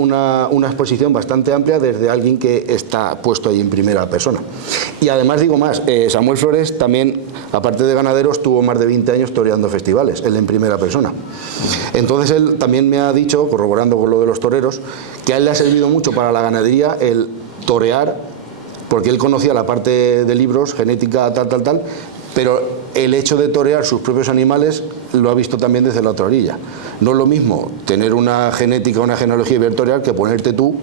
exposición bastante amplia desde alguien que está puesto ahí en primera persona. Y además digo más, Samuel Flores también, aparte de ganadero, estuvo más de 20 años toreando festivales, él en primera persona. Entonces él también me ha dicho, corroborando con lo de los toreros, que a él le ha servido mucho para la ganadería el torear, porque él conocía la parte de libros, genética, tal, pero el hecho de torear sus propios animales lo ha visto también desde la otra orilla. No es lo mismo tener una genética, una genealogía y ver torear que ponerte tú,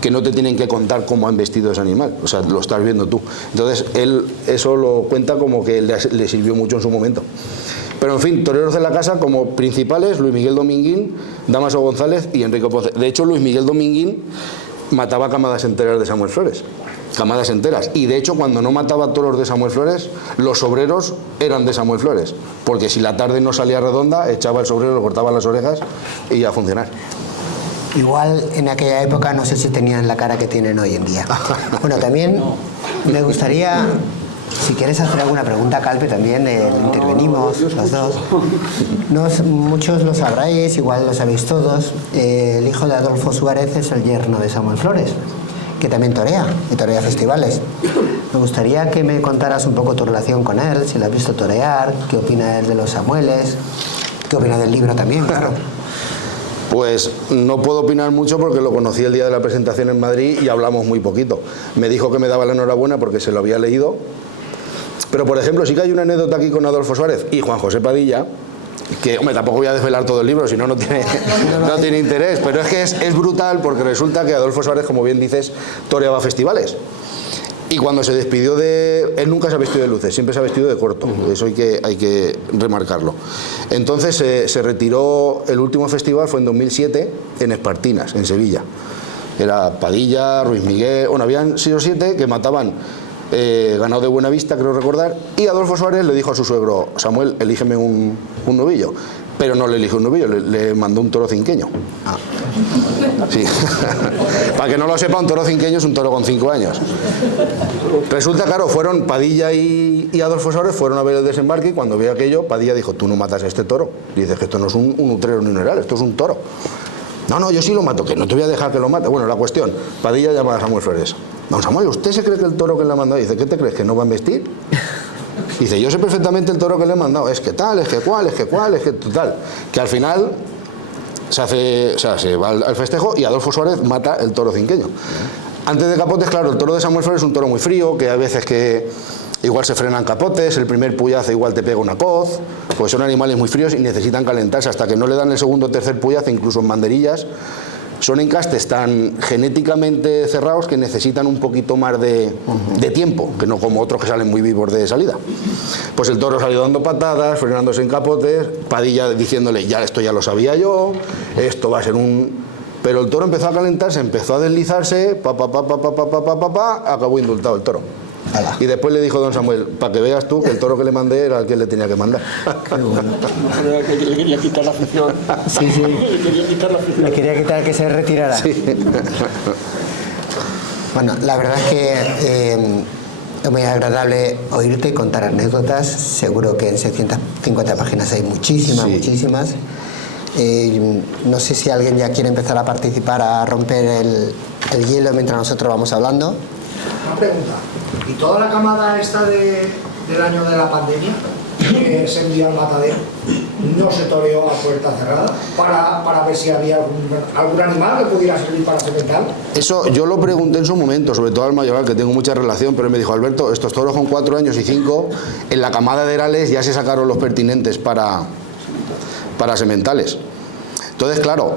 que no te tienen que contar cómo han vestido ese animal, o sea, lo estás viendo tú. Entonces, él eso lo cuenta como que le sirvió mucho en su momento. Pero en fin, toreros de la casa como principales: Luis Miguel Dominguín, Dámaso González y Enrique Ponce. De hecho, Luis Miguel Dominguín mataba camadas enteras de Samuel Flores. Camadas enteras. Y de hecho, cuando no mataba toros de Samuel Flores, los sobreros eran de Samuel Flores, porque si la tarde no salía redonda, echaba el sobrero, le cortaba las orejas y a funcionar. Igual en aquella época no sé si tenían la cara que tienen hoy en día. Bueno, también me gustaría, si quieres hacer alguna pregunta, Calpe, también intervenimos los dos. Muchos lo sabréis, igual lo sabéis todos. El hijo de Adolfo Suárez es el yerno de Samuel Flores, que también torea, y torea festivales. Me gustaría que me contaras un poco tu relación con él, si lo has visto torear, qué opina él de los Samueles, qué opina del libro también, claro. Pues no puedo opinar mucho porque lo conocí el día de la presentación en Madrid y hablamos muy poquito. Me dijo que me daba la enhorabuena porque se lo había leído. Pero, por ejemplo, sí que hay una anécdota aquí con Adolfo Suárez y Juan José Padilla, que, hombre, tampoco voy a desvelar todo el libro, si no, no tiene interés, pero es que es brutal, porque resulta que Adolfo Suárez, como bien dices, toreaba festivales. Y cuando se despidió de... Él nunca se ha vestido de luces, siempre se ha vestido de corto. Eso hay que remarcarlo. Entonces se retiró, el último festival fue en 2007 en Espartinas, en Sevilla. Era Padilla, Ruiz Miguel... Bueno, habían 6 o 7 que mataban ganado de Buenavista, creo recordar, y Adolfo Suárez le dijo a su suegro: Samuel, elígeme un novillo. Pero no le eligió un novillo, le mandó un toro cinqueño. Sí. Para que no lo sepa, un toro cinqueño es un toro con 5 años. Resulta, claro, fueron Padilla y Adolfo Suárez, fueron a ver el desembarque, y cuando vio aquello, Padilla dijo: tú no matas a este toro. Y dices que esto no es un utrero ni un heral, esto es un toro. No, yo sí lo mato, que no te voy a dejar que lo mate. Bueno, la cuestión, Padilla llama a Samuel Flores: don Samuel, ¿usted se cree que el toro que le ha mandado? Dice: ¿qué te crees, que no va a embestir? Dice: yo sé perfectamente el toro que le he mandado, es que tal, es que cual, es que cual, es que total. Que al final se va al festejo y Adolfo Suárez mata el toro cinqueño. Antes de capotes, claro, el toro de Samuel Flores es un toro muy frío, que a veces que igual se frenan capotes, el primer puyazo igual te pega una coz, pues son animales muy fríos y necesitan calentarse hasta que no le dan el segundo o tercer puyazo, incluso en banderillas. Son encastes tan genéticamente cerrados que necesitan un poquito más de tiempo, que no como otros que salen muy vivos de salida. Pues el toro salió dando patadas, frenándose en capotes, Padilla diciéndole: ya esto ya lo sabía yo, esto va a ser un... Pero el toro empezó a calentarse, empezó a deslizarse, acabó indultado el toro. Y después le dijo don Samuel: para que veas tú que el toro que le mandé era el que le tenía que mandar. Qué bueno. Le quería quitar la afición. Sí. Le quería quitar la afición. Le quería quitar que se retirara. Sí. Bueno, la verdad es que es muy agradable oírte contar anécdotas. Seguro que en 650 páginas hay muchísimas, muchísimas. No sé si alguien ya quiere empezar a participar, a romper el hielo mientras nosotros vamos hablando. Una pregunta: ¿y toda la camada esta del año de la pandemia que se envió al matadero no se toreó a puerta cerrada para ver si había algún animal que pudiera servir para semental? Eso yo lo pregunté en su momento, sobre todo al mayoral, que tengo mucha relación, pero él me dijo: Alberto, estos toros con 4 años y 5, en la camada de herales ya se sacaron los pertinentes para sementales. Entonces, claro,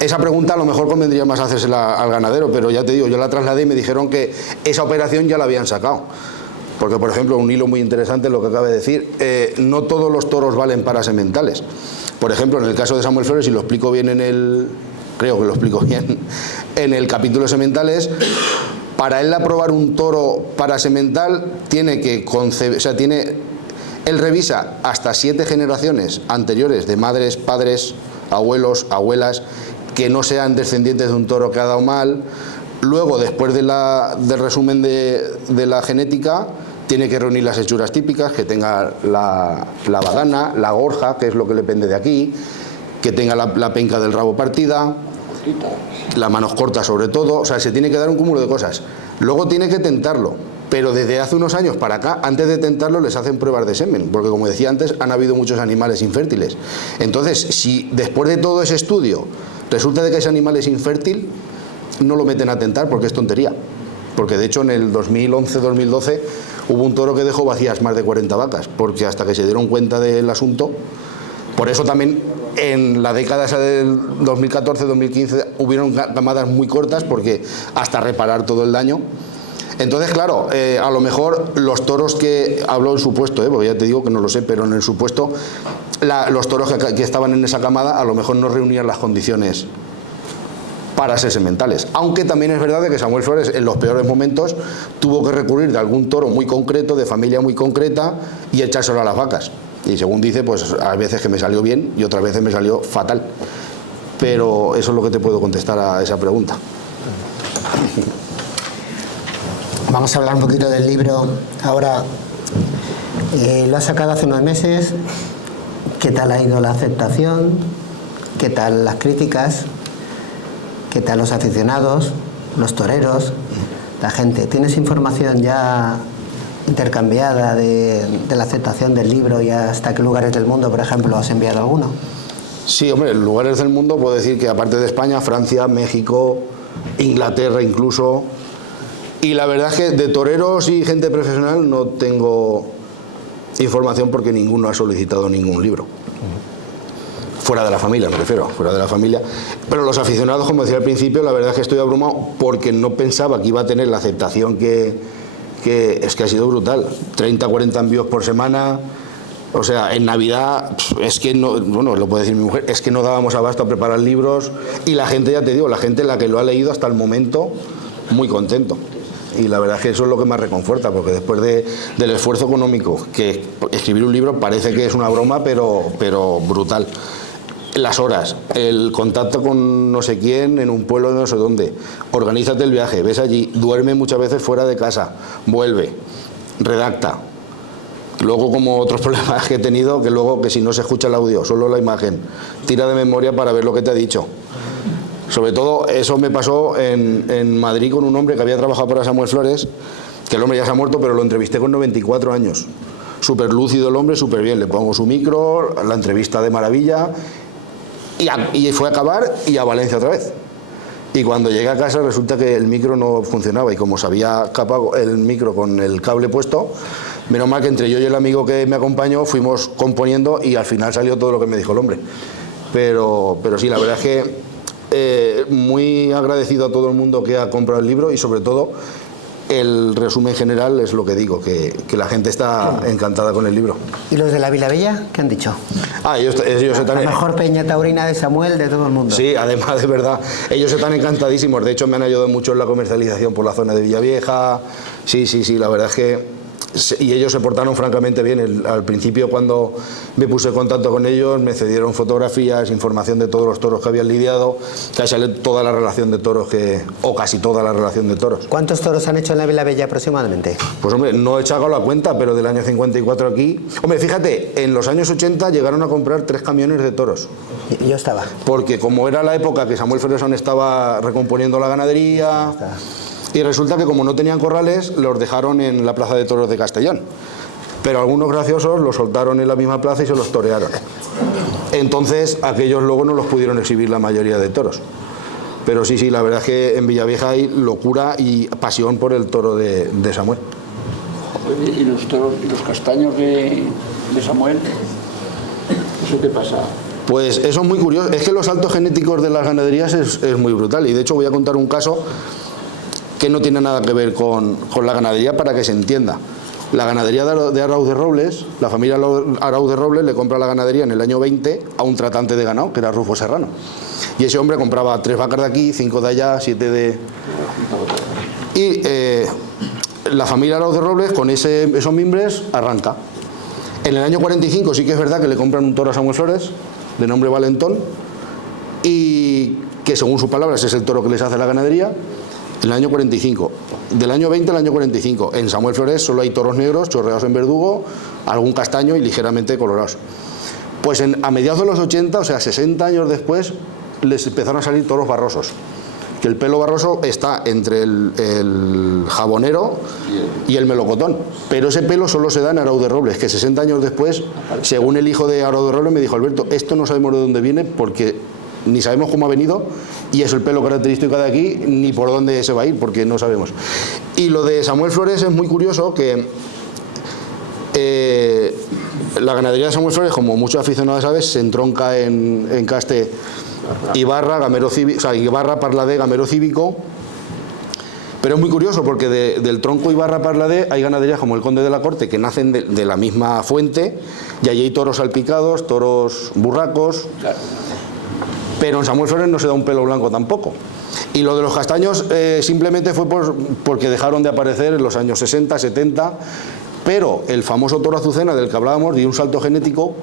esa pregunta a lo mejor convendría más hacérsela al ganadero, pero ya te digo, yo la trasladé y me dijeron que esa operación ya la habían sacado. Porque, por ejemplo, un hilo muy interesante lo que acaba de decir, no todos los toros valen para sementales. Por ejemplo, en el caso de Samuel Flores, y lo explico bien creo que lo explico bien, en el capítulo de sementales, para él aprobar un toro para semental tiene que él revisa hasta 7 generaciones anteriores de madres, padres, abuelos, abuelas, que no sean descendientes de un toro que ha dado mal. Luego, después del resumen de la genética, tiene que reunir las hechuras típicas, que tenga la badana, la gorja, que es lo que le pende de aquí, que tenga la penca del rabo partida, las manos cortas sobre todo. O sea, se tiene que dar un cúmulo de cosas. Luego tiene que tentarlo, pero desde hace unos años para acá, antes de tentarlo, les hacen pruebas de semen, porque como decía antes, han habido muchos animales infértiles. Entonces, si después de todo ese estudio resulta de que ese animal es infértil, no lo meten a tentar porque es tontería. Porque de hecho en el 2011-2012 hubo un toro que dejó vacías más de 40 vacas, porque hasta que se dieron cuenta del asunto. Por eso también en la década esa del 2014-2015 hubieron camadas muy cortas, porque hasta reparar todo el daño. Entonces, claro, a lo mejor los toros que... Hablo en supuesto, porque ya te digo que no lo sé, pero en el supuesto, los toros que estaban en esa camada a lo mejor no reunían las condiciones para ser sementales. Aunque también es verdad de que Samuel Flores, en los peores momentos, tuvo que recurrir de algún toro muy concreto, de familia muy concreta, y echárselo a las vacas. Y según dice, pues a veces que me salió bien y otras veces me salió fatal. Pero eso es lo que te puedo contestar a esa pregunta. Vamos a hablar un poquito del libro. Ahora, lo has sacado hace unos meses. ¿Qué tal ha ido la aceptación? ¿Qué tal las críticas? ¿Qué tal los aficionados, los toreros, la gente? ¿Tienes información ya intercambiada de la aceptación del libro y hasta qué lugares del mundo, por ejemplo, has enviado alguno? Sí, hombre, en lugares del mundo puedo decir que aparte de España, Francia, México, Inglaterra incluso. Y la verdad es que de toreros y gente profesional no tengo información porque ninguno ha solicitado ningún libro. fuera de la familia, me refiero, fuera de la familia. Pero los aficionados, como decía al principio, la verdad es que estoy abrumado porque no pensaba que iba a tener la aceptación que es que ha sido brutal. 30, 40 envíos por semana. O sea, en Navidad, es que no, bueno, lo puede decir mi mujer, es que no dábamos abasto a preparar libros y la gente, ya te digo, la gente la que lo ha leído hasta el momento, muy contento. Y la verdad es que eso es lo que más reconforta, porque después del esfuerzo económico, que escribir un libro parece que es una broma, pero brutal. Las horas, el contacto con no sé quién en un pueblo de no sé dónde, organízate el viaje, ves allí, duerme muchas veces fuera de casa, vuelve, redacta. Luego, como otros problemas que he tenido, que luego que si no se escucha el audio, solo la imagen, tira de memoria para ver lo que te ha dicho. Sobre todo, eso me pasó en Madrid con un hombre que había trabajado para Samuel Flores, que el hombre ya se ha muerto, pero lo entrevisté con 94 años. Súper lúcido el hombre, súper bien. Le pongo su micro, la entrevista de maravilla, y fue a acabar y a Valencia otra vez. Y cuando llegué a casa resulta que el micro no funcionaba, y como se había escapado el micro con el cable puesto, menos mal que entre yo y el amigo que me acompañó fuimos componiendo y al final salió todo lo que me dijo el hombre. Pero sí, la verdad es que muy agradecido a todo el mundo que ha comprado el libro, y sobre todo el resumen general es lo que digo, que la gente está encantada con el libro. ¿Y los de la Vila Bella qué han dicho? Ellos La mejor peña taurina de Samuel de todo el mundo. Sí, además, de verdad, ellos están encantadísimos. De hecho, me han ayudado mucho en la comercialización por la zona de Villavieja. Sí, la verdad es que... Y ellos se portaron francamente bien. Al principio, cuando me puse en contacto con ellos, me cedieron fotografías, información de todos los toros que habían lidiado, que sale toda la relación de toros, o casi toda la relación de toros. ¿Cuántos toros han hecho en la Vila Bella aproximadamente? Pues hombre, no he echado la cuenta, pero del año 54 aquí... Hombre, fíjate, en los años 80 llegaron a comprar 3 camiones de toros. Yo estaba. Porque como era la época que Samuel Flores estaba recomponiendo la ganadería... Y resulta que como no tenían corrales, los dejaron en la plaza de toros de Castellón. Pero algunos graciosos los soltaron en la misma plaza y se los torearon. Entonces, aquellos luego no los pudieron exhibir la mayoría de toros. Pero sí, la verdad es que en Villavieja hay locura y pasión por el toro de Samuel. ¿Y los toros y los castaños de Samuel? ¿Eso qué pasa? Pues eso es muy curioso. Es que los saltos genéticos de las ganaderías es muy brutal. Y de hecho voy a contar un caso que no tiene nada que ver con la ganadería, para que se entienda. La ganadería de Arauz de Robles, la familia Arauz de Robles le compra la ganadería en el año 20 a un tratante de ganado, que era Rufo Serrano. Y ese hombre compraba 3 vacas de aquí, 5 de allá, 7 de... Y la familia Arauz de Robles, con esos mimbres, arranca. En el año 45 sí que es verdad que le compran un toro a Samuel Flores, de nombre Valentón, y que según sus palabras es el toro que les hace la ganadería. En el año 45, del año 20 al año 45, en Samuel Flores solo hay toros negros, chorreados en verdugo, algún castaño y ligeramente colorados. Pues a mediados de los 80, o sea, 60 años después, les empezaron a salir toros barrosos. Que el pelo barroso está entre el jabonero y el melocotón. Pero ese pelo solo se da en Arauz de Robles, que 60 años después, según el hijo de Arauz de Robles, me dijo: Alberto, esto no sabemos de dónde viene porque ni sabemos cómo ha venido, y es el pelo característico de aquí, ni por dónde se va a ir, porque no sabemos. Y lo de Samuel Flores es muy curioso, que la ganadería de Samuel Flores, como muchos aficionados sabes, se entronca en caste Ibarra, Gamero Cívico, o sea, Ibarra, Parladé, Gamero Cívico. Pero es muy curioso porque del tronco Ibarra-Parladé hay ganaderías como el Conde de la Corte, que nacen de la misma fuente, y allí hay toros salpicados, toros burracos. Pero en Samuel Flores no se da un pelo blanco tampoco. Y lo de los castaños simplemente fue porque dejaron de aparecer en los años 60, 70, pero el famoso toro Azucena del que hablábamos dio un salto genético,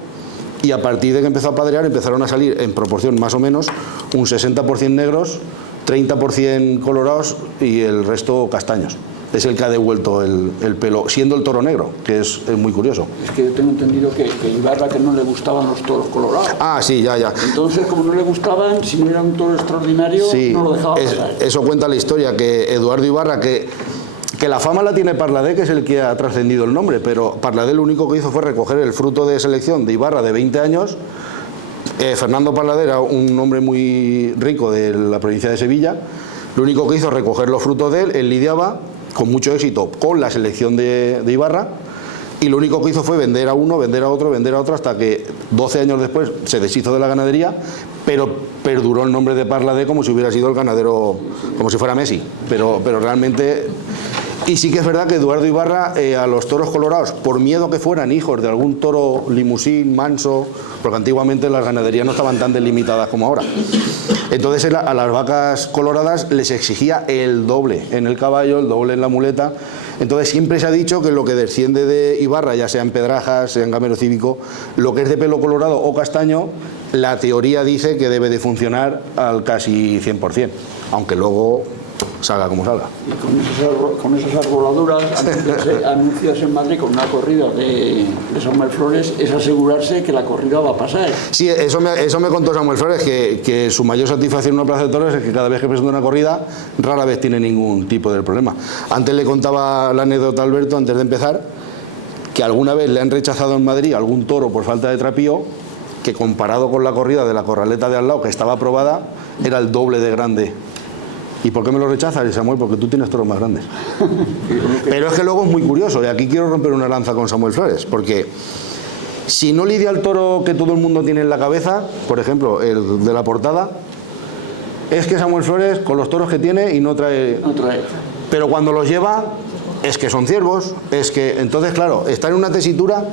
y a partir de que empezó a padrear empezaron a salir en proporción más o menos un 60% negros, 30% colorados y el resto castaños. Es el que ha devuelto el pelo, siendo el toro negro, que es muy curioso. Es que yo tengo entendido que Ibarra, que no le gustaban los toros colorados. Ah, sí, ya. Entonces, como no le gustaban, si no era un toro extraordinario, sí, no lo dejaba pasar. Eso cuenta la historia, que Eduardo Ibarra, que la fama la tiene Parladé, que es el que ha trascendido el nombre, pero Parladé lo único que hizo fue recoger el fruto de selección de Ibarra de 20 años. Fernando Parladé era un hombre muy rico de la provincia de Sevilla. Lo único que hizo es recoger los frutos de él lidiaba con mucho éxito con la selección de Ibarra, y lo único que hizo fue vender a uno, vender a otro, vender a otro, hasta que 12 años después se deshizo de la ganadería, pero perduró el nombre de Parladé como si hubiera sido el ganadero, como si fuera Messi, pero realmente... Y sí que es verdad que Eduardo Ibarra a los toros colorados, por miedo que fueran hijos de algún toro limusín, manso, porque antiguamente las ganaderías no estaban tan delimitadas como ahora, entonces a las vacas coloradas les exigía el doble en el caballo, el doble en la muleta. Entonces siempre se ha dicho que lo que desciende de Ibarra, ya sea en Pedrajas, sea en Gamero Cívico, lo que es de pelo colorado o castaño, la teoría dice que debe de funcionar al casi 100%, aunque luego salga como salga. Y con esas arboladuras, anuncias en Madrid con una corrida de Samuel Flores, es asegurarse que la corrida va a pasar. Sí, eso me contó Samuel Flores, que su mayor satisfacción en una plaza de toros es que cada vez que presenta una corrida, rara vez tiene ningún tipo de problema. Antes le contaba la anécdota a Alberto, antes de empezar, que alguna vez le han rechazado en Madrid algún toro por falta de trapío, que comparado con la corrida de la corraleta de al lado, que estaba aprobada, era el doble de grande. ¿Y por qué me lo rechazas, Samuel? Porque tú tienes toros más grandes. Pero es que luego es muy curioso, y aquí quiero romper una lanza con Samuel Flores, porque si no lidia el toro que todo el mundo tiene en la cabeza, por ejemplo, el de la portada, es que Samuel Flores, con los toros que tiene, y no trae. Pero cuando los lleva, es que son ciervos, es que... Entonces, claro, está en una tesitura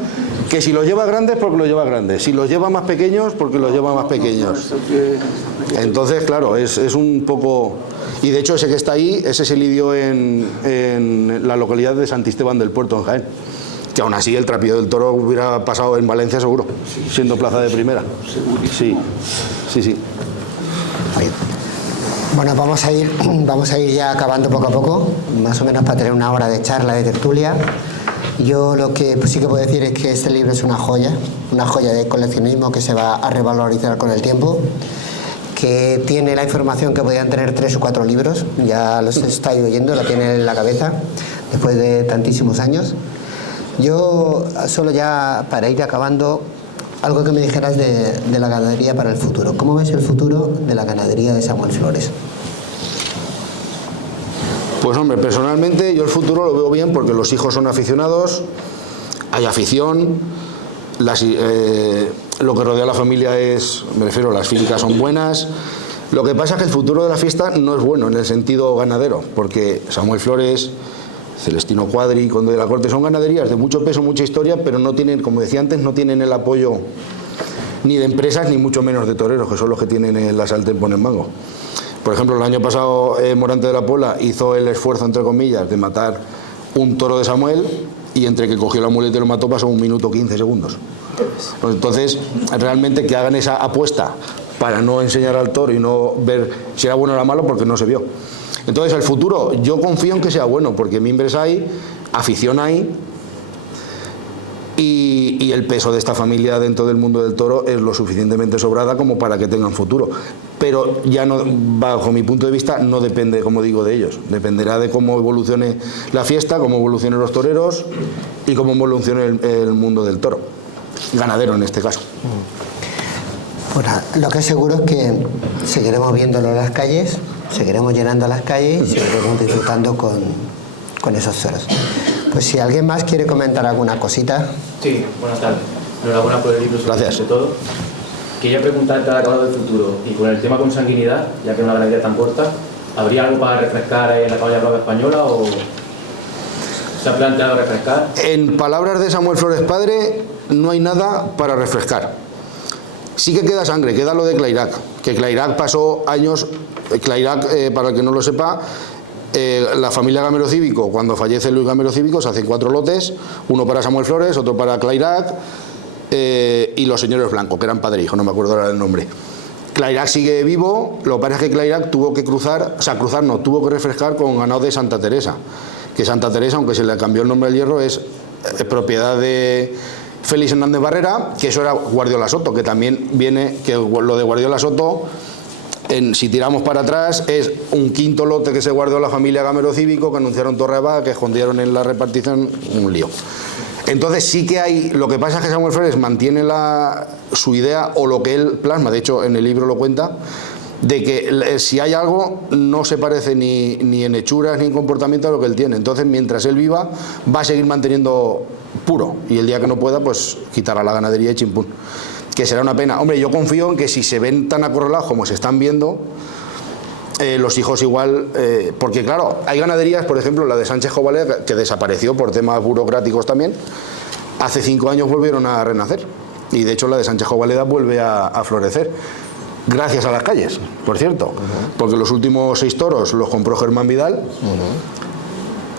que si los lleva grandes, porque los lleva grandes, si los lleva más pequeños, porque los lleva más pequeños. Entonces, claro, es un poco... Y de hecho ese que está ahí, ese se lidió en la localidad de Santisteban del Puerto, en Jaén, que aún así el trapío del toro hubiera pasado en Valencia seguro, siendo plaza de primera. Sí. Bueno, vamos a ir ya acabando poco a poco, más o menos para tener una hora de charla, de tertulia. Yo lo que sí que puedo decir es que este libro es una joya de coleccionismo que se va a revalorizar con el tiempo, que tiene la información que podían tener 3 o 4 libros, ya los estáis oyendo, la tiene en la cabeza, después de tantísimos años. Yo, solo ya para ir acabando, algo que me dijeras de la ganadería para el futuro. ¿Cómo ves el futuro de la ganadería de Samuel Flores? Pues hombre, personalmente yo el futuro lo veo bien porque los hijos son aficionados, hay afición, lo que rodea a la familia es, me refiero, las físicas son buenas. Lo que pasa es que el futuro de la fiesta no es bueno en el sentido ganadero, porque Samuel Flores, Celestino Cuadri, Conde de la Corte, son ganaderías de mucho peso, mucha historia, pero no tienen, como decía antes, no tienen el apoyo ni de empresas ni mucho menos de toreros, que son los que tienen la sartén por el mango. Por ejemplo, el año pasado Morante de la Puebla hizo el esfuerzo, entre comillas, de matar un toro de Samuel, y entre que cogió la muleta y lo mató pasó 1 minuto 15 segundos. Entonces, realmente que hagan esa apuesta para no enseñar al toro y no ver si era bueno o era malo, porque no se vio. Entonces, el futuro, yo confío en que sea bueno, porque mimbres hay, afición hay, y el peso de esta familia dentro del mundo del toro es lo suficientemente sobrada como para que tengan futuro. Pero ya no, bajo mi punto de vista, no depende, como digo, de ellos. Dependerá de cómo evolucione la fiesta, cómo evolucionen los toreros y cómo evolucione el mundo del toro. Ganadero en este caso. Bueno, lo que es seguro es que seguiremos viéndolo en las calles, seguiremos llenando las calles y seguiremos disfrutando con esos toros. Pues si alguien más quiere comentar alguna cosita. Sí, buenas tardes. Enhorabuena por el libro. Gracias. De todo. Quería preguntarte al acabado del futuro, y con el tema consanguinidad, ya que es una ganadería tan corta, ¿habría algo para refrescar en la caballa brava española o se ha planteado refrescar? En palabras de Samuel Flores padre, no hay nada para refrescar. Sí que queda sangre, queda lo de Clairac, que Clairac pasó años. Clairac, para el que no lo sepa, la familia Gamero Cívico, cuando fallece Luis Gamero Cívico, se hacen 4 lotes, uno para Samuel Flores, otro para Clairac, y los señores Blanco, que eran padre e hijo, no me acuerdo ahora del nombre. Clairac sigue vivo, lo que pasa es que Clairac tuvo que tuvo que refrescar con ganado de Santa Teresa, que Santa Teresa, aunque se le cambió el nombre al hierro, es propiedad de Félix Hernández Barrera, que eso era Guardiola Soto, que también viene, que lo de Guardiola Soto, si tiramos para atrás, es un 5.º lote que se guardó la familia Gamero Cívico, que anunciaron Torreabá, que escondieron en la repartición, un lío. Entonces sí que hay, lo que pasa es que Samuel Flores mantiene su idea, o lo que él plasma, de hecho en el libro lo cuenta, de que si hay algo no se parece ni en hechuras ni en comportamiento a lo que él tiene. Entonces mientras él viva va a seguir manteniendo puro, y el día que no pueda, pues quitará la ganadería y chimpún. Que será una pena. Hombre, yo confío en que si se ven tan acorralados como se están viendo, los hijos igual, porque claro, hay ganaderías, por ejemplo, la de Sánchez Jovaleda, que desapareció por temas burocráticos también, hace 5 años volvieron a renacer, y de hecho la de Sánchez Jovaleda vuelve a florecer, gracias a las calles, por cierto, porque los últimos 6 toros los compró Germán Vidal,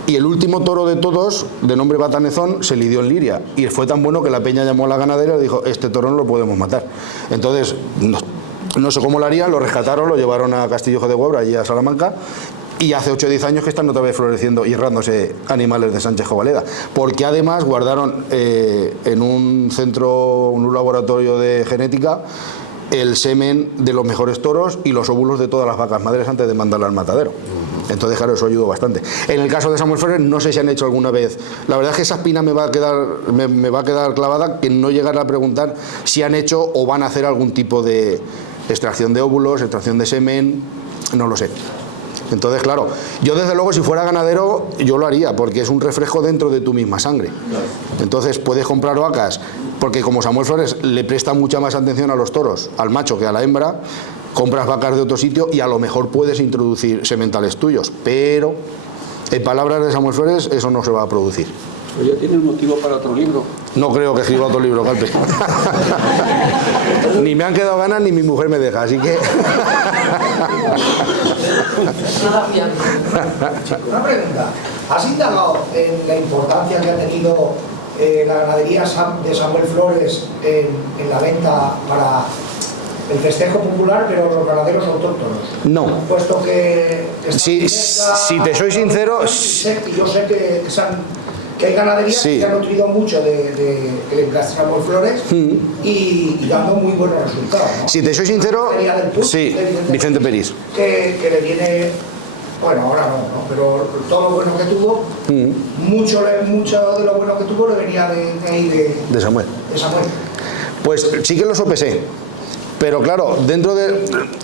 y el último toro de todos, de nombre Batanezón, se lidió en Liria, y fue tan bueno que la peña llamó a la ganadera y dijo, este toro no lo podemos matar. Entonces, no sé cómo lo harían, lo rescataron, lo llevaron a Castillejo de Huebra, allí a Salamanca, y hace 8 o 10 años que están otra vez floreciendo y errándose animales de Sánchez Jovaleda, porque además guardaron en un centro, un laboratorio de genética, el semen de los mejores toros y los óvulos de todas las vacas madres antes de mandarla al matadero. Entonces, claro, eso ayudó bastante. En el caso de Samuel Flores, no sé si han hecho alguna vez. La verdad es que esa espina me va a quedar clavada, que no llegar a preguntar si han hecho o van a hacer algún tipo de extracción de óvulos, extracción de semen, no lo sé. Entonces, claro, yo desde luego si fuera ganadero yo lo haría, porque es un reflejo dentro de tu misma sangre. Entonces puedes comprar vacas, porque como Samuel Flores le presta mucha más atención a los toros, al macho que a la hembra, compras vacas de otro sitio y a lo mejor puedes introducir sementales tuyos, pero en palabras de Samuel Flores eso no se va a producir. Pero ya tiene un motivo para otro libro. No creo que escriba otro libro, Calpe. Ni me han quedado ganas ni mi mujer me deja, así que... Una pregunta. ¿Has indagado en la importancia que ha tenido la ganadería de Samuel Flores en la venta para el festejo popular, pero los ganaderos autóctonos? No. Puesto que... Si te soy sincero... Yo sé que hay ganaderías que se han nutrido mucho de Samuel Flores y dando muy buenos resultados, ¿no? Si te soy sincero, sí, Vicente Peris. Que le viene, bueno, ahora no, pero todo lo bueno que tuvo, mucho de lo bueno que tuvo le venía de Samuel. De Samuel. Pues sí que lo sopesé. Pero claro, dentro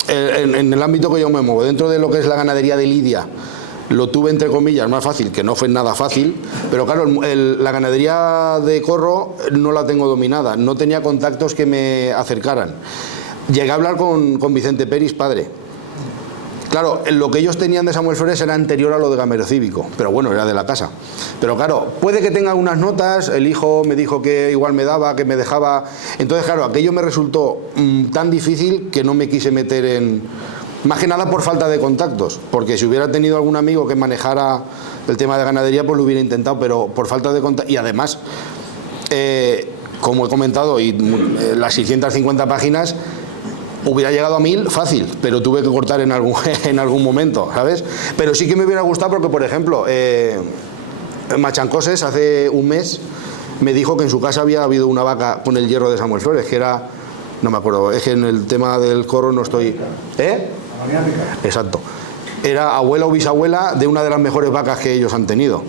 en el ámbito que yo me muevo, dentro de lo que es la ganadería de Lidia, lo tuve entre comillas más fácil, que no fue nada fácil, pero claro, la ganadería de Corro no la tengo dominada, no tenía contactos que me acercaran. Llegué a hablar con Vicente Peris, padre. Claro, lo que ellos tenían de Samuel Flores era anterior a lo de Gamero Cívico, pero bueno, era de la casa. Pero claro, puede que tenga unas notas, el hijo me dijo que igual me daba, que me dejaba. Entonces, claro, aquello me resultó tan difícil que no me quise meter en... Más que nada por falta de contactos, porque si hubiera tenido algún amigo que manejara el tema de ganadería, pues lo hubiera intentado, pero por falta de contactos. Y además, como he comentado, las 650 páginas... Hubiera llegado a 1000 fácil, pero tuve que cortar en algún momento, ¿sabes? Pero sí que me hubiera gustado porque, por ejemplo, Machancoses hace un mes me dijo que en su casa había habido una vaca con el hierro de Samuel Flores, que era, no me acuerdo, es que en el tema del Corro no estoy... Exacto. Era abuela o bisabuela de una de las mejores vacas que ellos han tenido.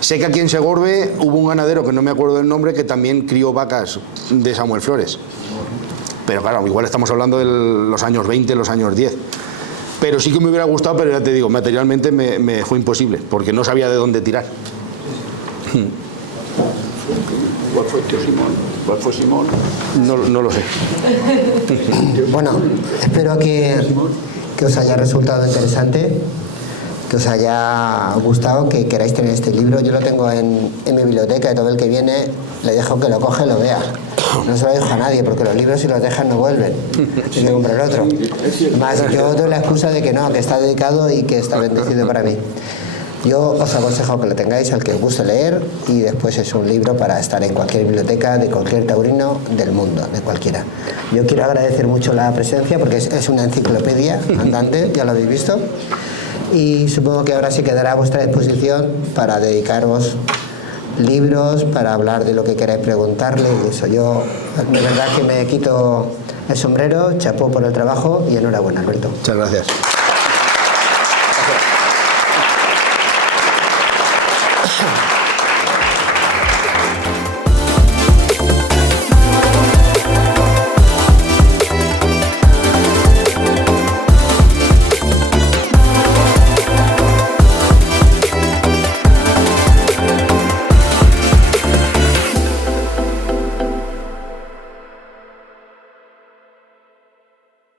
Sé que aquí en Segorbe hubo un ganadero, que no me acuerdo del nombre, que también crió vacas de Samuel Flores. Pero claro, igual estamos hablando de los años 20, los años 10. Pero sí que me hubiera gustado, pero ya te digo, materialmente me fue imposible, porque no sabía de dónde tirar. ¿Cuál fue tío Simón? ¿Cuál fue Simón? No lo sé. Bueno, espero que os haya resultado interesante, que os haya gustado, que queráis tener este libro. Yo lo tengo en mi biblioteca y todo el que viene le dejo que lo coge y lo vea. No se lo dejo a nadie, porque los libros si los dejan no vuelven. Hay que comprar otro. Además, yo doy la excusa de que no, que está dedicado y que está bendecido para mí. Yo os aconsejo que lo tengáis al que os guste leer, y después es un libro para estar en cualquier biblioteca de cualquier taurino del mundo, de cualquiera. Yo quiero agradecer mucho la presencia, porque es una enciclopedia andante, ya lo habéis visto, y supongo que ahora sí quedará a vuestra disposición para dedicaros libros, para hablar de lo que queráis preguntarle y eso. Yo de verdad que me quito el sombrero, chapó por el trabajo y enhorabuena, Alberto. Muchas gracias.